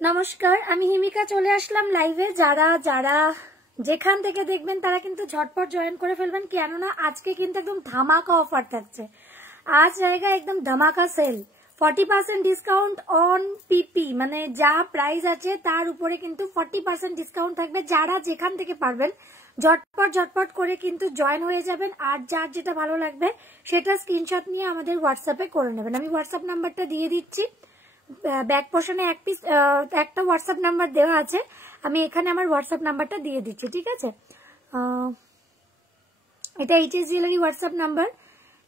নমস্কার, আমি হিমিকা চলে আসলাম লাইভে। যারা যারা যেখান থেকে দেখবেন তারা কিন্তু ঝটপট জয়েন করে ফেলবেন, কেননা আজকে কিন্তু একদম ধামাকা অফার থাকছে। আজ জায়গা একদম ধামাকা সেল, 40% ডিসকাউন্ট অন পিপি, মানে যা প্রাইস আছে তার উপরে কিন্তু 40% ডিসকাউন্ট থাকবে। যারা যেখান থেকে পারবেন ঝটপট ঝটপট করে কিন্তু জয়েন হয়ে যাবেন। আর যার যেটা ভালো লাগবে সেটা স্ক্রিনশট নিয়ে আমাদের হোয়াটসঅ্যাপে করে নেবেন। আমি হোয়াটসঅ্যাপ নাম্বারটা দিয়ে দিচ্ছি, ব্যাক পোর্শনে একটা হোয়াটসঅ্যাপ নাম্বার দেওয়া আছে, আমি এখানে আমার হোয়াটসঅ্যাপ নাম্বারটা দিয়ে দিচ্ছি, ঠিক আছে? এটা HS jewellery WhatsApp number.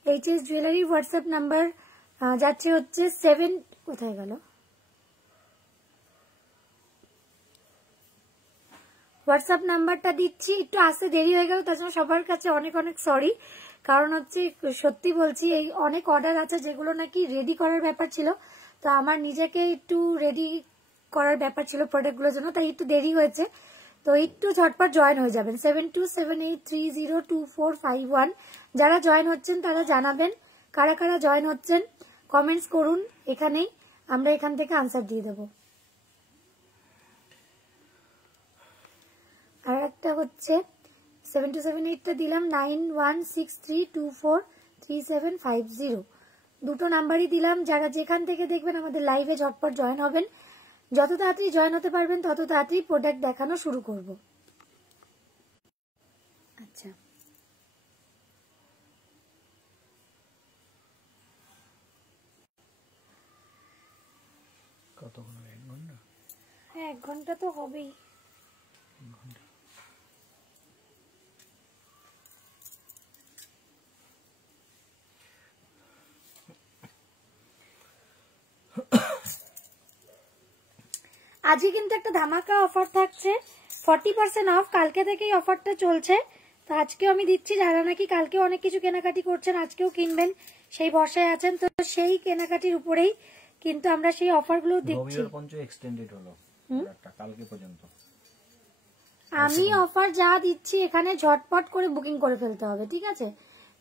HS jewellery WhatsApp number যাচ্ছে হচ্ছে 7, কোথায় গেল হোয়াটসঅ্যাপ নাম্বারটা দিচ্ছি। একটু আসতে দেরি হয়ে গেল, তার জন্য সবার কাছে অনেক অনেক সরি। কারণ হচ্ছে সত্যি বলছি, এই অনেক অর্ডার আছে যেগুলো নাকি রেডি করার ব্যাপার ছিল, তো আমার নিজেকে একটু রেডি করার ব্যাপার ছিল প্রোডাক্টগুলোর জন্য, তাই একটু দেরি হয়েছে। তো একটু ঝটপট জয়েন হয়ে যাবেন। 7278302451। যারা জয়েন হচ্ছেন তারা জানাবেন কারা কারা জয়েন হচ্ছেন, কমেন্টস করুন, এখানেই আমরা এখান থেকে আনসার দিয়ে দেবো। আর একটা হচ্ছে 7278টা দিলাম 9163243750, দুটো নাম্বারই দিলাম। যারা যেখান থেকে দেখবেন আমাদের লাইভে ঝটপট জয়েন হবেন। যত তাড়াতাড়ি জয়েন হতে পারবেন তত তাড়াতাড়ি প্রোডাক্ট দেখানো শুরু করব। আচ্ছা, কতক্ষণ? 1 ঘন্টা? হ্যাঁ, 1 ঘন্টা তো হবেই। আজকে কিন্তু একটা ধামাকা অফার থাকছে, 40% অফ। কালকে থেকেই অফারটা চলছে, তো আজকেও আমি দিচ্ছি। যারা নাকি কালকে অনেক কিছু কেনাকাটি করছেন, আজকেও কিনবেন সেই ভরসায় আছেন, তো সেই কেনাকাটির উপরেই কিন্তু আমরা সেই অফারগুলো দিচ্ছি। আমি অফার যা দিচ্ছি এখানে ঝটপট করে বুকিং করে ফেলতে হবে, ঠিক আছে?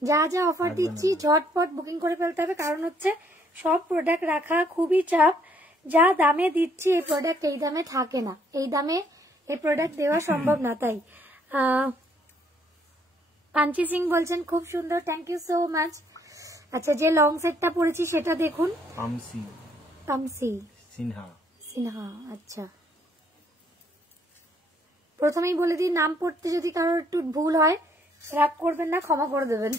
যা যা অফার দিচ্ছি ঝটপট বুকিং করে ফেলতে হবে, কারণ হচ্ছে সব প্রোডাক্ট রাখা খুবই চাপ। যা দামে দিচ্ছি এই প্রোডাক্ট এই দামে থাকে না, এই দামে এই প্রোডাক্ট দেওয়া সম্ভব না। তাই পাঞ্চি সিং বলছেন খুব সুন্দর, থ্যাংক ইউ সো মাচ। আচ্ছা, যে লং সেটটা পরেছি সেটা দেখুন, পামসি সিনহা। আচ্ছা, প্রথমেই বলে দিই, নাম পড়তে যদি কারোর একটু ভুল হয় রাগ করবেন না, ক্ষমা করে দেবেন।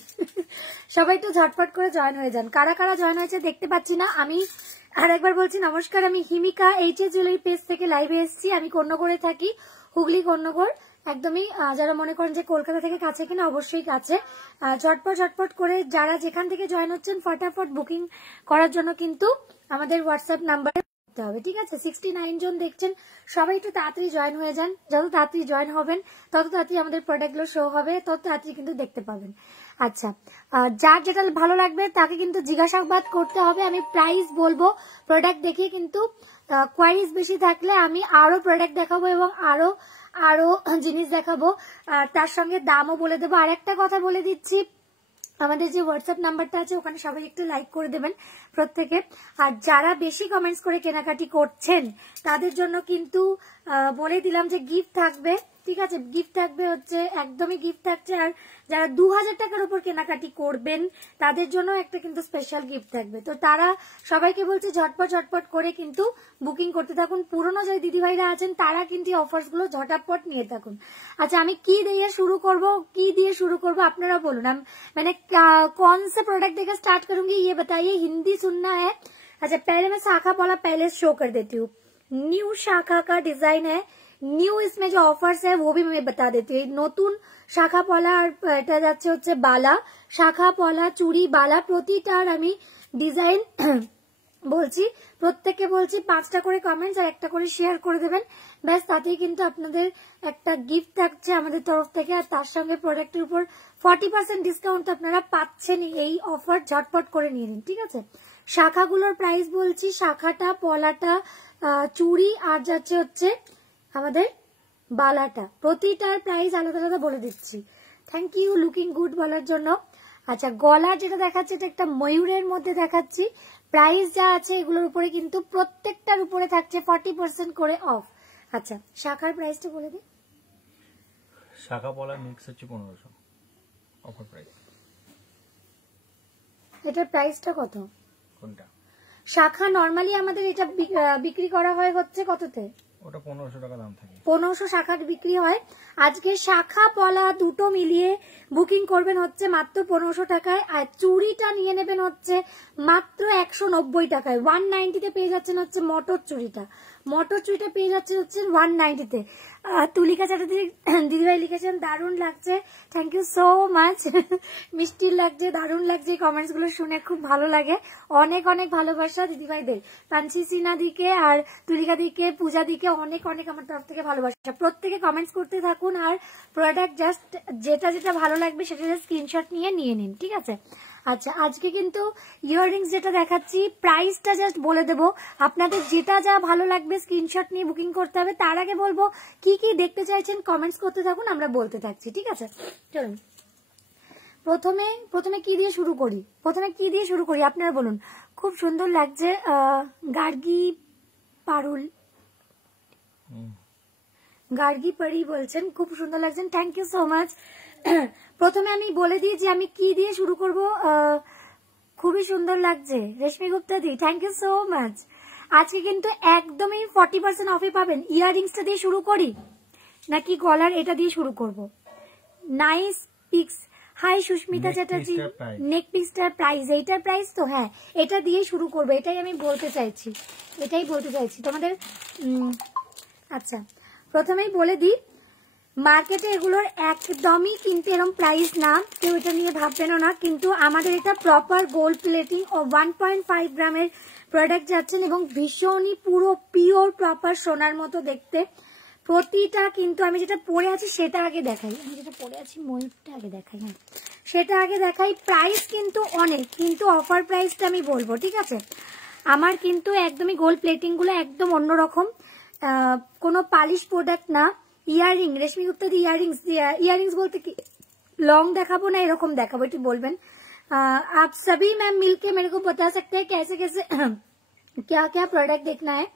সবাই একটু ঝটপট করে জয়েন হয়ে যান। কারা কারা জয়েন হয়েছে দেখতে পাচ্ছি না। আমি আর একবার বলছি, নমস্কার, আমি হিমিকা এইচএস জুয়েলারি পেজ থেকে লাইভে এসেছি। আমি কর্ণগড়ে থাকি, হুগলি কর্ণগড় একদমই। যারা মনে করেন যে কলকাতা থেকে কাছে কিনা, অবশ্যই কাছে। ঝটপট ঝটপট করে যারা যেখান থেকে জয়েন হচ্ছেন ফটাফট বুকিং করার জন্য কিন্তু আমাদের হোয়াটসঅ্যাপ নাম্বারে হবে, ঠিক আছে? 69 জন দেখছেন, সবাই একটু তাড়াতাড়ি জয়েন হয়ে যান। যত তাড়াতাড়ি জয়েন হবেন তত তাড়াতাড়ি আমাদের প্রোডাক্টগুলো শো হবে, তত তাড়াতাড়ি কিন্তু দেখতে পাবেন। আচ্ছা, যার যেটা ভালো লাগবে তাকে কিন্তু জিজ্ঞাসাবাদ করতে হবে। আমি প্রাইস বলবো, প্রোডাক্ট দেখে কিন্তু কোয়ারিজ বেশি থাকলে আমি আরো প্রোডাক্ট দেখাবো এবং আরো আরো জিনিস দেখাবো, তার সঙ্গে দামও বলে দেবো। আর একটা কথা বলে দিচ্ছি, আমাদের যে হোয়াটসঅ্যাপ নাম্বারটা আছে ওখানে সবাই একটু লাইক করে দেবেন প্রত্যেকে। আর যারা বেশি কমেন্টস করে কেনাকাটি করছেন তাদের জন্য কিন্তু বলে দিলাম যে গিফট থাকবে, ঠিক আছে? গিফট থাকবে হচ্ছে, একদমই গিফট থাকছে। আর যারা 2000 টাকার উপর কেনাকাটি করবেন তাদের জন্য একটা কিন্তু স্পেশাল গিফট থাকবে। তো তারা সবাইকে বলছে ঝটপট ঝটপট করে কিন্তু বুকিং করতে থাকুন। পুরনো যে দিদিভাইরা আছেন তারা কিন্তু অফার্স গুলো ঝটপট নিয়ে থাকুন। আচ্ছা, আমি কি দিয়ে শুরু করব আপনারা বলুন। मैंने कौन से प्रोडक्ट देकर स्टार्ट करूंगी ये बताइए, हिंदी सुनना है? अच्छा, पहले मैं शाखा पॉला पहले शो कर देती हूँ। न्यू शाखा का डिजाइन है, न्यू इसमें जो ऑफर्स है वो भी मैं बता देती हूँ। नतून शाखा पॉला আর এটা যাচ্ছে হচ্ছে বালা, শাখা পলা চুড়ি বালা, প্রতিটার আমি ডিজাইন বলছি। প্রত্যেককে বলছি 5টা করে কমেন্টস আর একটা করে শেয়ার করে দেবেন, ব্যাস। তাতেই কিন্তু আপনাদের একটা গিফট থাকছে আমাদের তরফ থেকে। আর তার সঙ্গে প্রোডাক্টের উপর 40% ডিসকাউন্ট আপনারা পাচ্ছেন। এই অফার ঝটপট করে নিয়ে নিন, ঠিক আছে? শাখাগুলোর প্রাইস বলছি, শাখাটা, পলাটা, চুড়ি আর যাচ্ছে হচ্ছে আমাদের বালাটা, প্রতিটার প্রাইস আলাদা আলাদা বলে দিচ্ছি। থ্যাংক ইউ লুকিং গুড বলার জন্য। আচ্ছা, গলা যেটা দেখাচ্ছে এটা একটা ময়ূরের মধ্যে দেখাচ্ছি। প্রাইস যা আছে এগুলোর উপরে কিন্তু প্রত্যেকটার উপরে থাকছে 40% করে অফ। আচ্ছা, শাখার প্রাইসটা বলে দিই। শাখা পলা মিক্স হচ্ছে 1500 অফার প্রাইস। এটার প্রাইসটা কত? কোনটা? শাখা নরমালি আমাদের এটা বিক্রি করা হয় হচ্ছে কততে? ওটা 1500 টাকা দাম থাকে। 1500 শাখার বিক্রি হয়। আজকে শাখা পলা দুটো মিলিয়ে বুকিং করবেন হচ্ছে মাত্র 1500 টাকায়, আর চুড়িটা নিয়ে নেবেন হচ্ছে মাত্র 190 টাকায়। 190 তে পেয়ে যাচ্ছেন হচ্ছে মটর চুড়িটা। মটর চুড়িটা পেয়ে যাচ্ছে হচ্ছে 190 তে। তুলিকা চ্যাটার্জি দিদিভাই লিখেছেন দারুণ লাগছে, থ্যাংক ইউ সো মাচ। মিষ্টি লাগছে, দারুণ লাগছে, কমেন্টস গুলো শুনে খুব ভালো লাগে। অনেক অনেক ভালোবাসা দিদিভাইদের, পাঞ্চি সিনা দিকে আর তুলিকা দিকে, পূজা দিকে অনেক অনেক আমার তরফ থেকে ভালোবাসা। প্রত্যেকে কমেন্টস করতে থাকুন, আর প্রোডাক্ট জাস্ট যেটা যেটা ভালো লাগবে সেটা স্ক্রিনশট নিয়ে নিন, ঠিক আছে? আচ্ছা, আজকে কিন্তু ইয়াররিংস যেটা দেখাচ্ছি প্রাইসটা জাস্ট বলে দেবো, আপনাদের যেটা যা ভালো লাগবে স্ক্রিনশট নিয়ে বুকিং করতে হবে। তার আগে বলবো কি কি দেখতে চাইছেন কমেন্টস করতে থাকুন, আমরা বলতে থাকছি, ঠিক আছে? চলুন প্রথমে কি দিয়ে শুরু করি? আপনারা বলুন। খুব সুন্দর লাগছে, গার্গি পারি বলছেন, খুব সুন্দর লাগছেন, থ্যাংক ইউ সো মাচ। প্রথমে আমি বলে দিই যে আমি কি দিয়ে শুরু করব। খুবই সুন্দর লাগছে রেশমি গুপ্তা দি, থ্যাংক ইউ সো মাচ। আজকে কিন্তু একদমই 40% অফে পাবেন। ইয়াররিংসটা দিয়ে শুরু করি নাকি গলার এটা দিয়ে শুরু করব? Nice pics, hi Susmita Chatterjee. Neck পিক্সটার প্রাইস, এইটার প্রাইস তো হ্যাঁ, এটা দিয়ে শুরু করবো, এটাই আমি বলতে চাইছি তোমাদের। আচ্ছা, প্রথমেই বলে দিই মার্কেটে এগুলোর একদমই কিন্তু এরকম প্রাইস না, কেউ এটা নিয়ে ভাববেনও না, কিন্তু আমাদের এটা প্রপার গোল্ড প্লেটিং ও 1.5 গ্রামের প্রোডাক্ট যাচ্ছেন এবং ভীষণই পুরো পিওর প্রপার সোনার মতো দেখতে। প্রতিটা কিন্তু আমি যেটা পরে আছি সেটা আগে দেখাই, ময়ূরটা আগে দেখাই, হ্যাঁ সেটা আগে দেখাই। প্রাইস কিন্তু অনেক, কিন্তু অফার প্রাইসটা আমি বলবো, ঠিক আছে? আমার কিন্তু একদমই গোল্ড প্লেটিং গুলো একদম অন্যরকম, কোনো পালিশ প্রোডাক্ট না। ইয়াররিং, রেশমি গুপ্তা দি ইয়াররিংস বলতে কি লং দেখাবো না এরকম দেখাবো, এটি বলবেন। आप सभी मैम मिलके मेरे को बता सकते हैं कैसे कैसे क्या क्या प्रोडक्ट देखना है।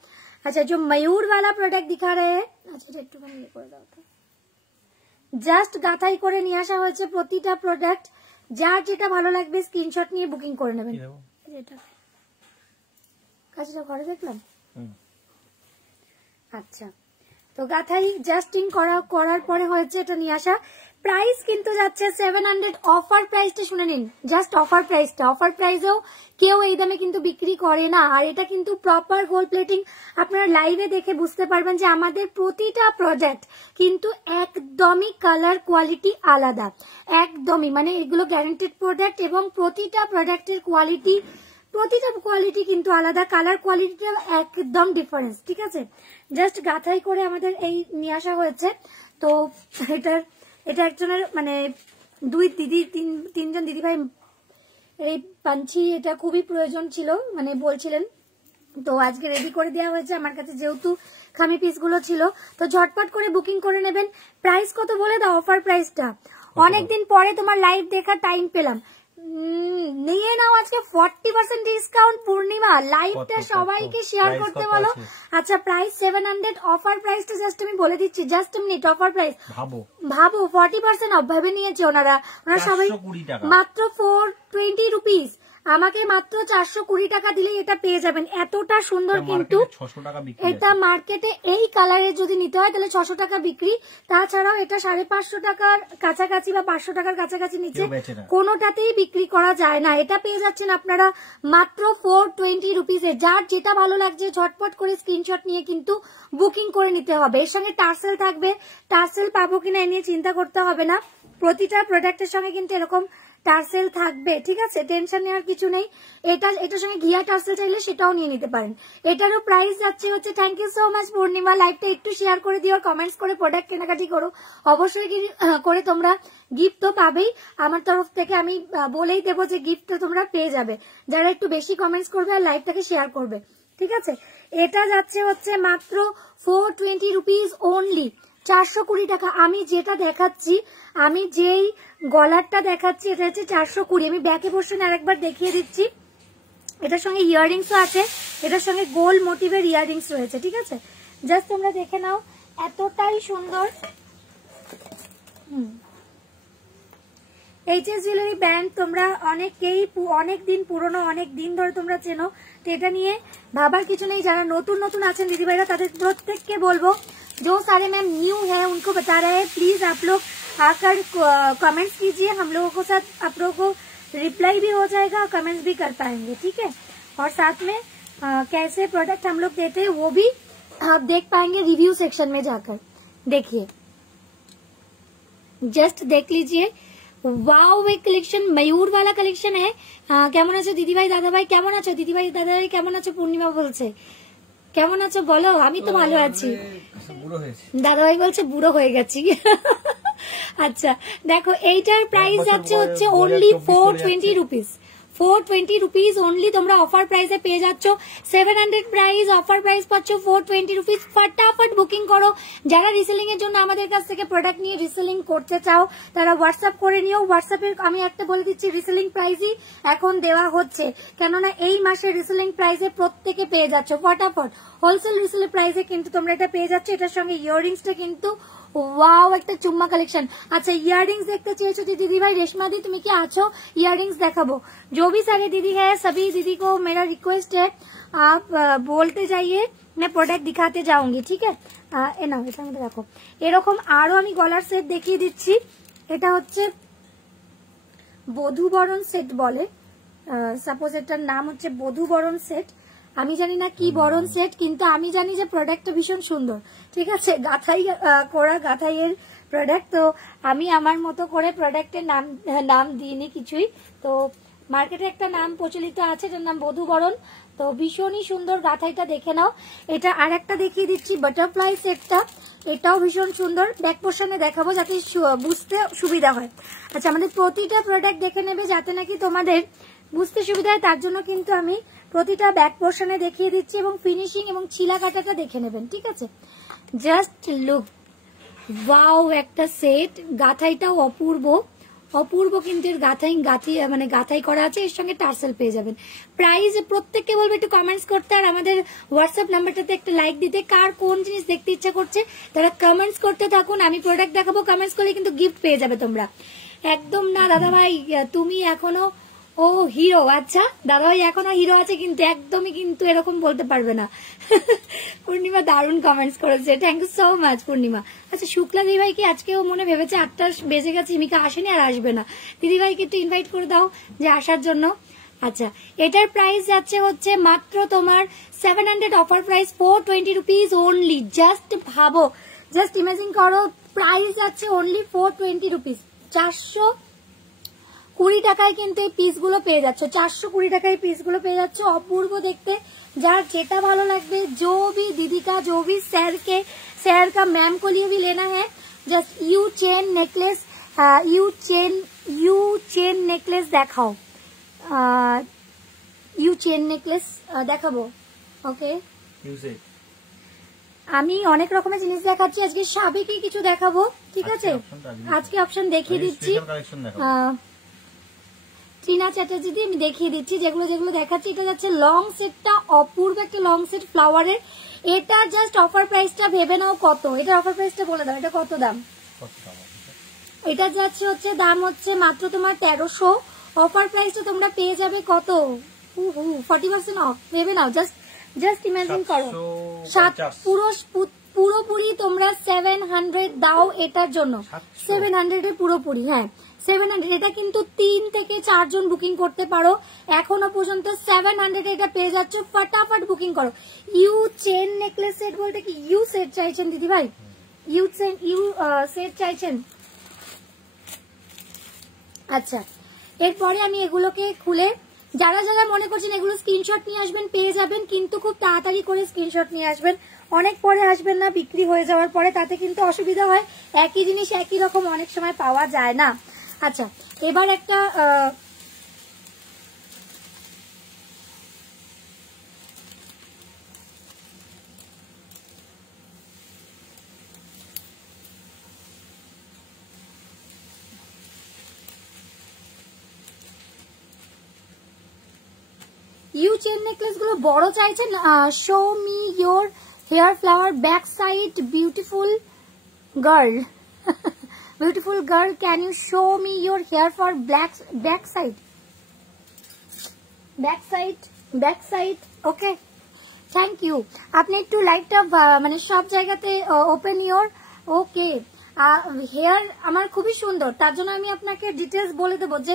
अच्छा, जो मयूर वाला प्रोडक्ट दिखा रहे हैं, अच्छा একটুখানি ইয়ে করে দাও তো। জাস্ট গাথাই করে নিয়ে আসা হয়েছে প্রতিটা প্রোডাক্ট, যার যেটা ভালো লাগবে স্ক্রিনশট নিয়ে বুকিং করে নেবেন। এটা কাজটা ঘরে দেখলাম। আচ্ছা, তো গাথাই জাস্টিং করার পরে হয়েছে এটা নিয়ে আসা। প্রাইস কিন্তু যাচ্ছে 700। অফার প্রাইসটা শুনে নিন, জাস্ট অফার প্রাইসেও কেউ এই দামে কিন্তু বিক্রি করে না। আর এটা কিন্তু প্রপার গোল্ড প্লেটিং, আপনারা লাইভে দেখে বুঝতে পারবেন যে আমাদের প্রতিটা প্রোডাক্ট কিন্তু একদমই কালার কোয়ালিটি আলাদা, একদমই মানে এগুলো গ্যারান্টেড প্রোডাক্ট এবং প্রতিটা প্রোডাক্টের কোয়ালিটি কিন্তু আলাদা, কালার কোয়ালিটিটা একদম ডিফারেন্স, ঠিক আছে? জাস্ট গাথাই করে আমাদের এই নিয়ে আসা হয়েছে। তো এটা একজনের মানে তিনজন দিদিভাই এই পাঞ্চি এটা খুবই প্রয়োজন ছিল, মানে বলছিলেন, তো আজকে রেডি করে দেওয়া হয়েছে আমার কাছে, যেহেতু খামি পিস গুলো ছিল। তো ঝটপট করে বুকিং করে নেবেন। প্রাইস কত বলে দাও, অফার প্রাইসটা। অনেকদিন পরে তোমার লাইভ দেখার টাইম পেলাম, নিয়ে নাও আজকে 40% ডিসকাউন্ট। পূর্ণিমা লাইভটা সবাইকে শেয়ার করতে বলো। আচ্ছা, প্রাইস 700, অফার প্রাইসটা জাস্ট আমি বলে দিচ্ছি, জাস্ট মিনিট। অফার প্রাইস ভাবো 40% অফ ভাবে নিয়েছে ওনারা সবাই, মাত্র 420 রুপিস। আমাকে মাত্র 420 টাকা দিলে এটা পেয়ে যাবেন। এতটা সুন্দর, কিন্তু এটা মার্কেটে এই কালারে যদি নিতে হয় তাহলে 600 টাকা বিক্রি। তাছাড়াও এটা 550 টাকার কাছাকাছি বা 500 টাকার কাছাকাছি নিচে কোনোটাতেই বিক্রি করা যায় না। এটা পেয়ে যাচ্ছেন আপনারা মাত্র 420 রুপিসে। যার যেটা ভালো লাগছে ঝটপট করে স্ক্রিনশট নিয়ে কিন্তু বুকিং করে নিতে হবে। এর সঙ্গে টার্সেল থাকবে, টার্সেল পাবো কিনা এ নিয়ে চিন্তা করতে হবে না। প্রতিটা প্রোডাক্টের সঙ্গে কিন্তু এরকম টার্সেল থাকবে, ঠিক আছে? টেনশন নেওয়ার কিছু নেই। এটার সঙ্গে ঘিয়া টার্সেল চাইলে সেটাও নিয়ে নিতে পারেন। এটারও প্রাইস যাচ্ছে হচ্ছে, থ্যাংক ইউ সো মাচ পূর্ণিমা, লাইভটা একটু শেয়ার করে দিও, কমেন্টস করে প্রোডাক্ট কেনাকাটি করো। অবশ্যই করে তোমরা গিফট তো পাবেই, আমার তরফ থেকে আমি বলেই দেবো যে গিফট তো তোমরা পেয়ে যাবে যারা একটু বেশি কমেন্টস করবে আর লাইভটাকে শেয়ার করবে, ঠিক আছে? এটা যাচ্ছে হচ্ছে মাত্র 420 রুপিস অনলি, 420 টাকা। আমি যেটা দেখাচ্ছি আমি যেই গলারটা দেখাচ্ছি এটা হচ্ছে 420। আমি ব্যাকে পোর্শন আরেকবার দেখিয়ে দিচ্ছি। এটার সঙ্গে ইয়াররিংসও আছে, এটার সঙ্গে গোল মোটিভের ইয়াররিংস রয়েছে, ঠিক আছে? জাস্ট তোমরা দেখে নাও, এতটাই সুন্দর। এইচএস জুয়েলারি ব্র্যান্ড তোমরা অনেকেই অনেক দিন পুরনো, অনেক দিন ধরে তোমরা চেনো, তো এটা নিয়ে ভাবার কিছু নেই। যারা নতুন নতুন আছেন দিদিভাইরা তাদের প্রত্যেককে বলবো, जो सारे मैम न्यू है उनको बता रहे हैं, प्लीज आप लोग आकर कमेंट्स कीजिए, हम लोगों को साथ आप लोगों को रिप्लाई भी हो जाएगा, कमेंट्स भी कर पाएंगे, ठीक है? और साथ में कैसे प्रोडक्ट हम लोग देते हैं वो भी आप देख पाएंगे रिव्यू सेक्शन में जाकर। देखिए, जस्ट देख लीजिए, वाओ एक कलेक्शन, मयूर वाला कलेक्शन है। কেমন আছো দিদি ভাই দাদা ভাই, কেমন আছো দিদি ভাই দাদা ভাই, কেমন আছো? পূর্ণিমা বলছে কেমন আছো বলো, আমি তো ভালো আছি। দাদা ভাই বলছে বুড়ো হয়ে গেছি। আচ্ছা দেখো, এইটার প্রাইস যাচ্ছে হচ্ছে অনলি 420 রুপিস। 420 রুপিস অনলি তোমরা অফার প্রাইসে পেয়ে যাচ্ছ। 700 প্রাইস, অফার প্রাইস পাচ্ছ 420 রুপিস। ফটাফট বুকিং করো। যারা রিসেলিং এর জন্য আমাদের কাছ থেকে প্রোডাক্ট নিয়ে রিসেলিং করতে চাও তারা হোয়াটসঅ্যাপ করে নিও। হোয়াটসঅ্যাপের আমি একটা বলে দিচ্ছি, রিসেলিং প্রাইসই এখন দেওয়া হচ্ছে, কেননা এই মাসে রিসেলিং প্রাইসে প্রত্যেকে পেয়ে যাচ্ছ। ফটাফট হোলসেল রিসেল প্রাইসে কিন্তু তোমরা এটা পেয়ে যাচ্ছ। এটার সঙ্গে ইয়াররিংসটা কিন্তু ওয়াও একটা চুম্মা কালেকশন। अच्छा इयररिंग्स देखते চেয়েছো दीदी भाई, रेशमा दी তুমি কি আছো? इयररिंग्स দেখাবো। जो भी सारे दीदी है सभी दीदी को मेरा रिक्वेस्ट है, आप बोलते जाइए, मैं प्रोडक्ट दिखाते जाऊंगी, ठीक है? এ নাও এটার মধ্যে রাখো। এরকম আরো আমি গলার সেট দেখিয়ে দিচ্ছি। এটা হচ্ছে বধূবরণ সেট বলে, সাপোজ এটার নাম হচ্ছে বধূবরণ সেট। আমি জানি না কি বরণ সেট, কিন্তু আমি জানি যে প্রোডাক্টটা ভীষণ সুন্দর, ঠিক আছে? গাথাই করা, গাথাইয়ের প্রোডাক্ট। তো আমি আমার মতো করে প্রোডাক্টের নাম দিইনি কিছুই। তো মার্কেটে একটা নাম প্রচলিত আছে যার নাম বধূবরণ। তো ভীষণই সুন্দর গাথাইটা, দেখে নাও। এটা আর একটা দেখিয়ে দিচ্ছি বাটারফ্লাই সেটটা, এটাও ভীষণ সুন্দর। ব্যাক পোর্শনে দেখাবো যাতে বুঝতে সুবিধা হয়। আচ্ছা, আমাদের প্রতিটা প্রোডাক্ট দেখে নেবে যাতে নাকি তোমাদের বুঝতে সুবিধা হয়, তার জন্য কিন্তু আমি প্রতিটা ব্যাক পোর্শনে দেখিয়ে দিচ্ছি এবং ফিনিশিং এবং ছিলা কাটাটা দেখে নেবেন, ঠিক আছে? জাস্ট লুক, ওয়াও একটা সেট। গাথাইটাও অপূর্ব, অপূর্ব কিন্তু এর গাথাই করা আছে, এর সঙ্গে টার্সেল পেয়ে যাবেন। প্রাইস প্রত্যেককে বলবো একটু কমেন্টস করতে, আর আমাদের হোয়াটসঅ্যাপ নাম্বারটাতে একটা লাইক দিতে। কার কোন জিনিস দেখতে ইচ্ছা করছে তারা কমেন্টস করতে থাকুন। আমি প্রোডাক্ট দেখাবো, কমেন্টস করলে কিন্তু গিফট পেয়ে যাবে তোমরা। একদম না দাদা ভাই তুমি এখনো ও হিরো, আচ্ছা দাদাভাই এখনো হিরো আছে, কিন্তু একদমই কিন্তু এরকম বলতে পারবে না। পূর্ণিমা দারুণ কমেন্টস করেছে, থ্যাংক ইউ সো মাচ পূর্ণিমা। আচ্ছা, শুক্লা দিদিভাই কি আজকেও মনে ভেবেছে 8টা বেজে গেছে, হিমিকা আসেনি আর আসবে না, দিদিভাইকে একটু ইনভাইট করে দাও যে আসার জন্য। আচ্ছা, এটার প্রাইস যাচ্ছে হচ্ছে মাত্র তোমার 700, offer price 420 rupees only. Just ভাবো, জাস্ট ইমাজিন করো, প্রাইস যাচ্ছে অনলি 420 রুপিস। 420 টাকায় কিন্তু এই পিসগুলো পেয়ে যাচ্ছ, 420 টাকায় পিসগুলো পেয়ে যাচ্ছ। অপূর্ব দেখতে, যার যেটা ভালো লাগবে, जो भी दीदी का, जो भी सैर का मैम को लिए भी लेना है, जस्ट यू चेन नेकलेस দেখাও, ইউ চেন নেকলেস দেখাবো। ওকে, আমি অনেক রকমের জিনিস দেখাচ্ছি আজকে, সাবেকি কিছু দেখাবো, ঠিক আছে? আজকে অপশন দেখিয়ে দিচ্ছি, টিনা চ্যাটার্জি দিয়ে আমি দেখিয়ে দিচ্ছি যেগুলো যেগুলো দেখাচ্ছি। এটা যাচ্ছে লং সেটটা, অপূর্ব একটা লং সেট ফ্লাওয়ারের। এটা জাস্ট অফার প্রাইসটা ভেবে নাও কত, এটার অফার প্রাইসটা বলে দাও, এটা কত দাম? এটা যাচ্ছে হচ্ছে দাম হচ্ছে মাত্র তোমার 1300, অফার প্রাইসটা তোমরা পেয়ে যাবে কত? 40% অফ, ভেবে নাও, জাস্ট ইমাজিন করো। পুরোপুরি তোমরা 700 দাও এটার জন্য, 700 এর পুরোপুরি, হ্যাঁ 700। এটা কিন্তু 3 থেকে 4 জন বুকিং করতে পারো, এখনো পর্যন্ত 700 এটা পেয়ে যাচ্ছ। ফটাফট বুকিং করো। ইউ চেন নেকলেস সেট বলতে কি ইউ সেট চাইছেন দিদি ভাই? ইউ সেট চাইছেন? আচ্ছা, এরপরে আমি এগুলোকে খুলে, যারা যারা মনে করছেন এগুলো স্ক্রিনশট নিয়ে আসবেন, পেয়ে যাবেন, কিন্তু খুব তাড়াতাড়ি করে স্ক্রিনশট নিয়ে আসবেন, অনেক পরে আসবেন না, বিক্রি হয়ে যাওয়ার পরে তাতে কিন্তু অসুবিধা হয়। একই জিনিস একই রকম অনেক সময় পাওয়া যায় না। আচ্ছা, এবার একটা ইউ চেন নেকলেস গুলো বড় চাইছেন, show me your hair flower back side beautiful girl. Beautiful girl, can you show me your hair for back side? Back side, okay, thank you. আপনি একটু লাইটটা মানে সব জায়গাতে ওপেন ইয়োর, ওকে। হেয়ার আমার খুবই সুন্দর, তার জন্য আমি আপনাকে ডিটেলস বলে দেবো যে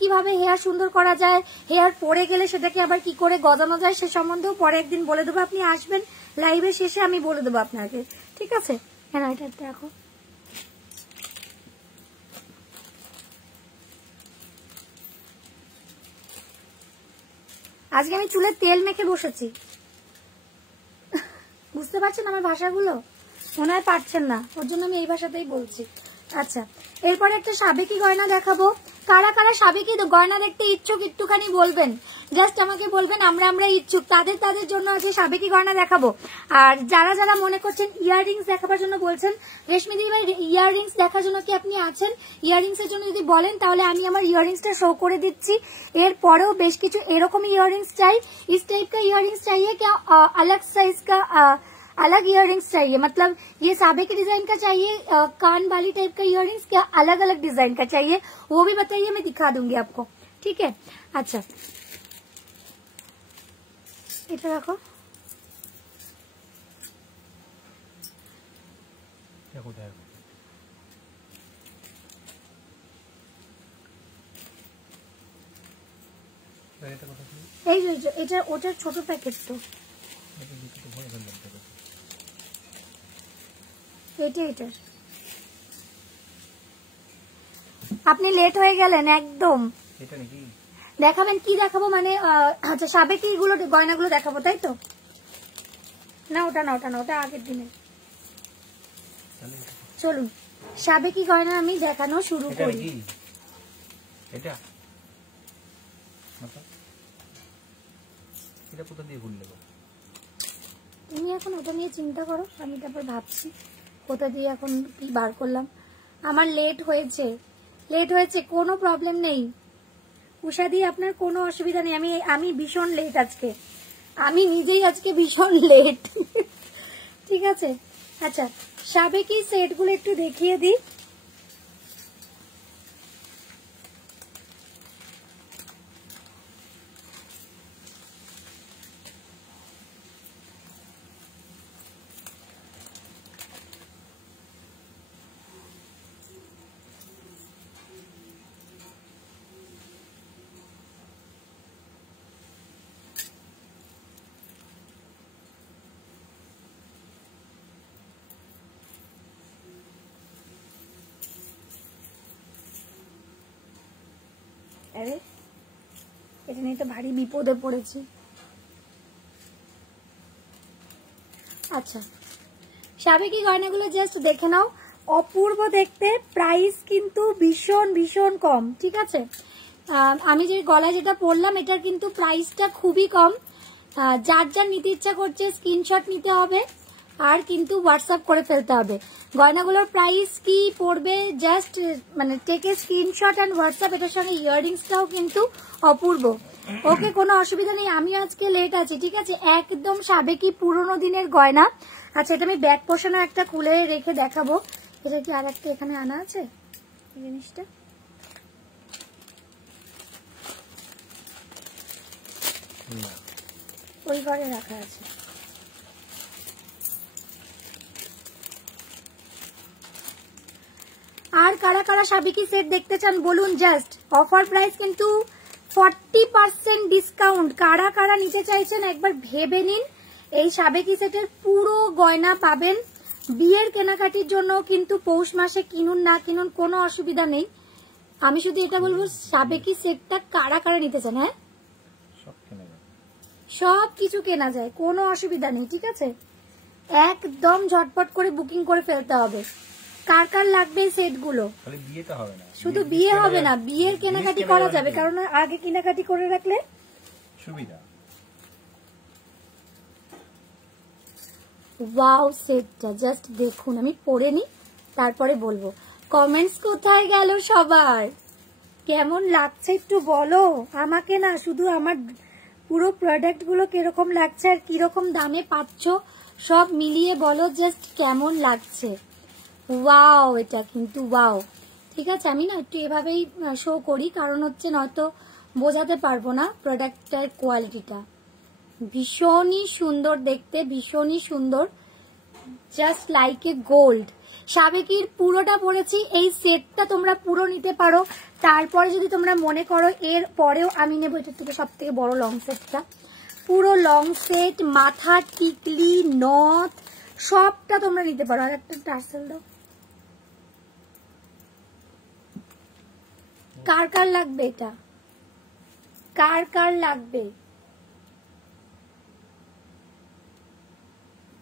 কিভাবে হেয়ার সুন্দর করা যায়, হেয়ার পড়ে গেলে সেটাকে আবার কি করে গজানো যায় সে সম্বন্ধেও পরে একদিন বলে দেবো। আপনি আসবেন লাইভের শেষে, আমি বলে দেবো আপনাকে, ঠিক আছে? হ্যাঁ, এটা দেখো, আজকে আমি চুলে তেল মেখে বসেছি। বুঝতে পারছেন আমার ভাষাগুলো? মনে হয় পারছেন না, ওর জন্য আমি এই ভাষাতেই বলছি। আচ্ছা, এরপরে একটা সাবেকি গয়না দেখাবো। কারা কারা সাবেকি গয়না দেখতে ইচ্ছুক একটুখানি বলবেন, জাস্ট আমাকে বলবেন আমরা ইচ্ছুক। তাদের জন্য আজকে সাবেকি গয়না দেখাবো। আর যারা যারা মনে করছেন ইয়াররিংস দেখাবার জন্য বলছেন, রেশমি দিদি ভাই ইয়াররিংস দেখার জন্য কি আপনি আছেন? ইয়াররিংস এর জন্য যদি বলেন তাহলে আমি আমার ইয়াররিংসটা শো করে দিচ্ছি। এরপরেও বেশ কিছু এরকম ইয়াররিংস চাই, इस टाइप का इयररिंग्स चाहिए क्या, अलग साइज का अलग इयररिंग्स चाहिए, मतलब ये साबे के डिजाइन का चाहिए, कान वाली टाइप का इयररिंग्स, क्या अलग अलग डिजाइन का चाहिए वो भी बताइए, मैं दिखा दूंगी आपको, ठीक है? अच्छा, এটা দেখো, এই যে এটা ওটার ছোট প্যাকেট, তো এটার আপনি লেট হয়ে গেলেন একদম। এটা নাকি দেখাবেন কি দেখাবো মানে? আচ্ছা, সাবেকি গুলো গয়নাগুলো দেখাবো, তাই তো? না ওটা না, ওটা আগের দিনে। চলুন সাবেকি গয়না আমি দেখানো শুরু করি। এটা এটা কোথা দিয়ে খুললে? তুমি এখন ওটা নিয়ে চিন্তা করো, আমি তারপর ভাবছি কোথা দিয়ে এখন কি বার করলাম। আমার লেট হয়েছে, কোনো প্রবলেম নেই উষা দি, আপনার কোনো অসুবিধা নেই। আমি ভীষণ লেট আজকে, আমি নিজেই আজকে ভীষণ লেট। ঠিক আছে, আচ্ছা সাবেকি সেটগুলো একটু দেখিয়ে দিই। আরে এটা নিয়ে তো ভারী বিপদে পড়েছি। আচ্ছা, সাবেকি গয়নাগুলো জাস্ট দেখে নাও, অপূর্ব দেখতে, প্রাইস কিন্তু ভীষণ ভীষণ কম, ঠিক আছে? আমি যে গলায় যেটা পরলাম এটার কিন্তু প্রাইসটা খুবই কম। যার যার নিতে ইচ্ছা করছে স্ক্রিনশট নিতে হবে আর কিন্তু হোয়াটসঅ্যাপ করে ফেলতে হবে। গয়নাগুলোর প্রাইস কি পড়বে, জাস্ট মানে টেকে স্ক্রিনশট অ্যান্ড হোয়াটসঅ্যাপ। এটার সঙ্গে ইয়াররিংসটাও কিন্তু অপূর্ব। ওকে, কোনো অসুবিধা নেই, আমি আজকে লেট আছি, ঠিক আছে? একদম সাবেকি পুরোনো দিনের গয়না। আচ্ছা, এটা আমি ব্যাক পোর্শনে একটা খুলে রেখে দেখাবো। এটা কি আর একটা এখানে আনা আছে এই জিনিসটা? ওই ঘরে রাখা আছে। আর কারা কারা সাবেকি সেট দেখতে চান বলুন, জাস্ট অফার প্রাইস কিন্তু 40% ডিসকাউন্ট। কারা কারা নিতে চাইছেন একবার ভেবে নিন। এই সাবেকি সেটের পুরো গয়না পাবেন। বিয়ের কেনাকাটির জন্য কিন্তু পৌষ মাসে কিনুন না কিনুন কোনো অসুবিধা নেই। আমি শুধু এটা বলবো সাবেকি সেটটা কারা কারা নিতে চান, হ্যাঁ সব কিছু কেনা যায়, কোনো অসুবিধা নেই, ঠিক আছে? একদম ঝটপট করে বুকিং করে ফেলতে হবে। কার কার লাগবে সেটগুলো? শুধু বিয়ে হবে না, বিয়ের কেনাকাটি করা যাবে, কারণ আগে কেনাকাটি করে রাখলে সুবিধা। ওয়াও, সেটটা জাস্ট দেখুন, আমি পরে নি তারপরে বলবো। কমেন্টস কোথায় গেল সবার? কেমন লাগছে একটু বলো আমাকে, না শুধু আমার পুরো প্রোডাক্ট গুলো কিরকম লাগছে আর কিরকম দামে পাচ্ছ সব মিলিয়ে বলো জাস্ট কেমন লাগছে। ওয়াও, এটা কিন্তু ওয়াও। ঠিক আছে, আমি না একটু এভাবেই শো করি, কারণ হচ্ছে নয়তো বোঝাতে পারবো না প্রোডাক্টের কোয়ালিটিটা। ভীষণই সুন্দর দেখতে, ভীষণই সুন্দর, জাস্ট লাইক এ গোল্ড। সাবেকির পুরোটা পরেছি, এই সেটটা তোমরা পুরো নিতে পারো। তারপরে যদি তোমরা মনে করো এর পরেও আমি নেবো, এটার থেকে সব থেকে বড় লং সেটটা, পুরো লং সেট, মাথা টিকলি নথ সবটা তোমরা নিতে পারো। আর একটা টার্সেল দাও। কার কার লাগবে এটা? কার কার লাগবে?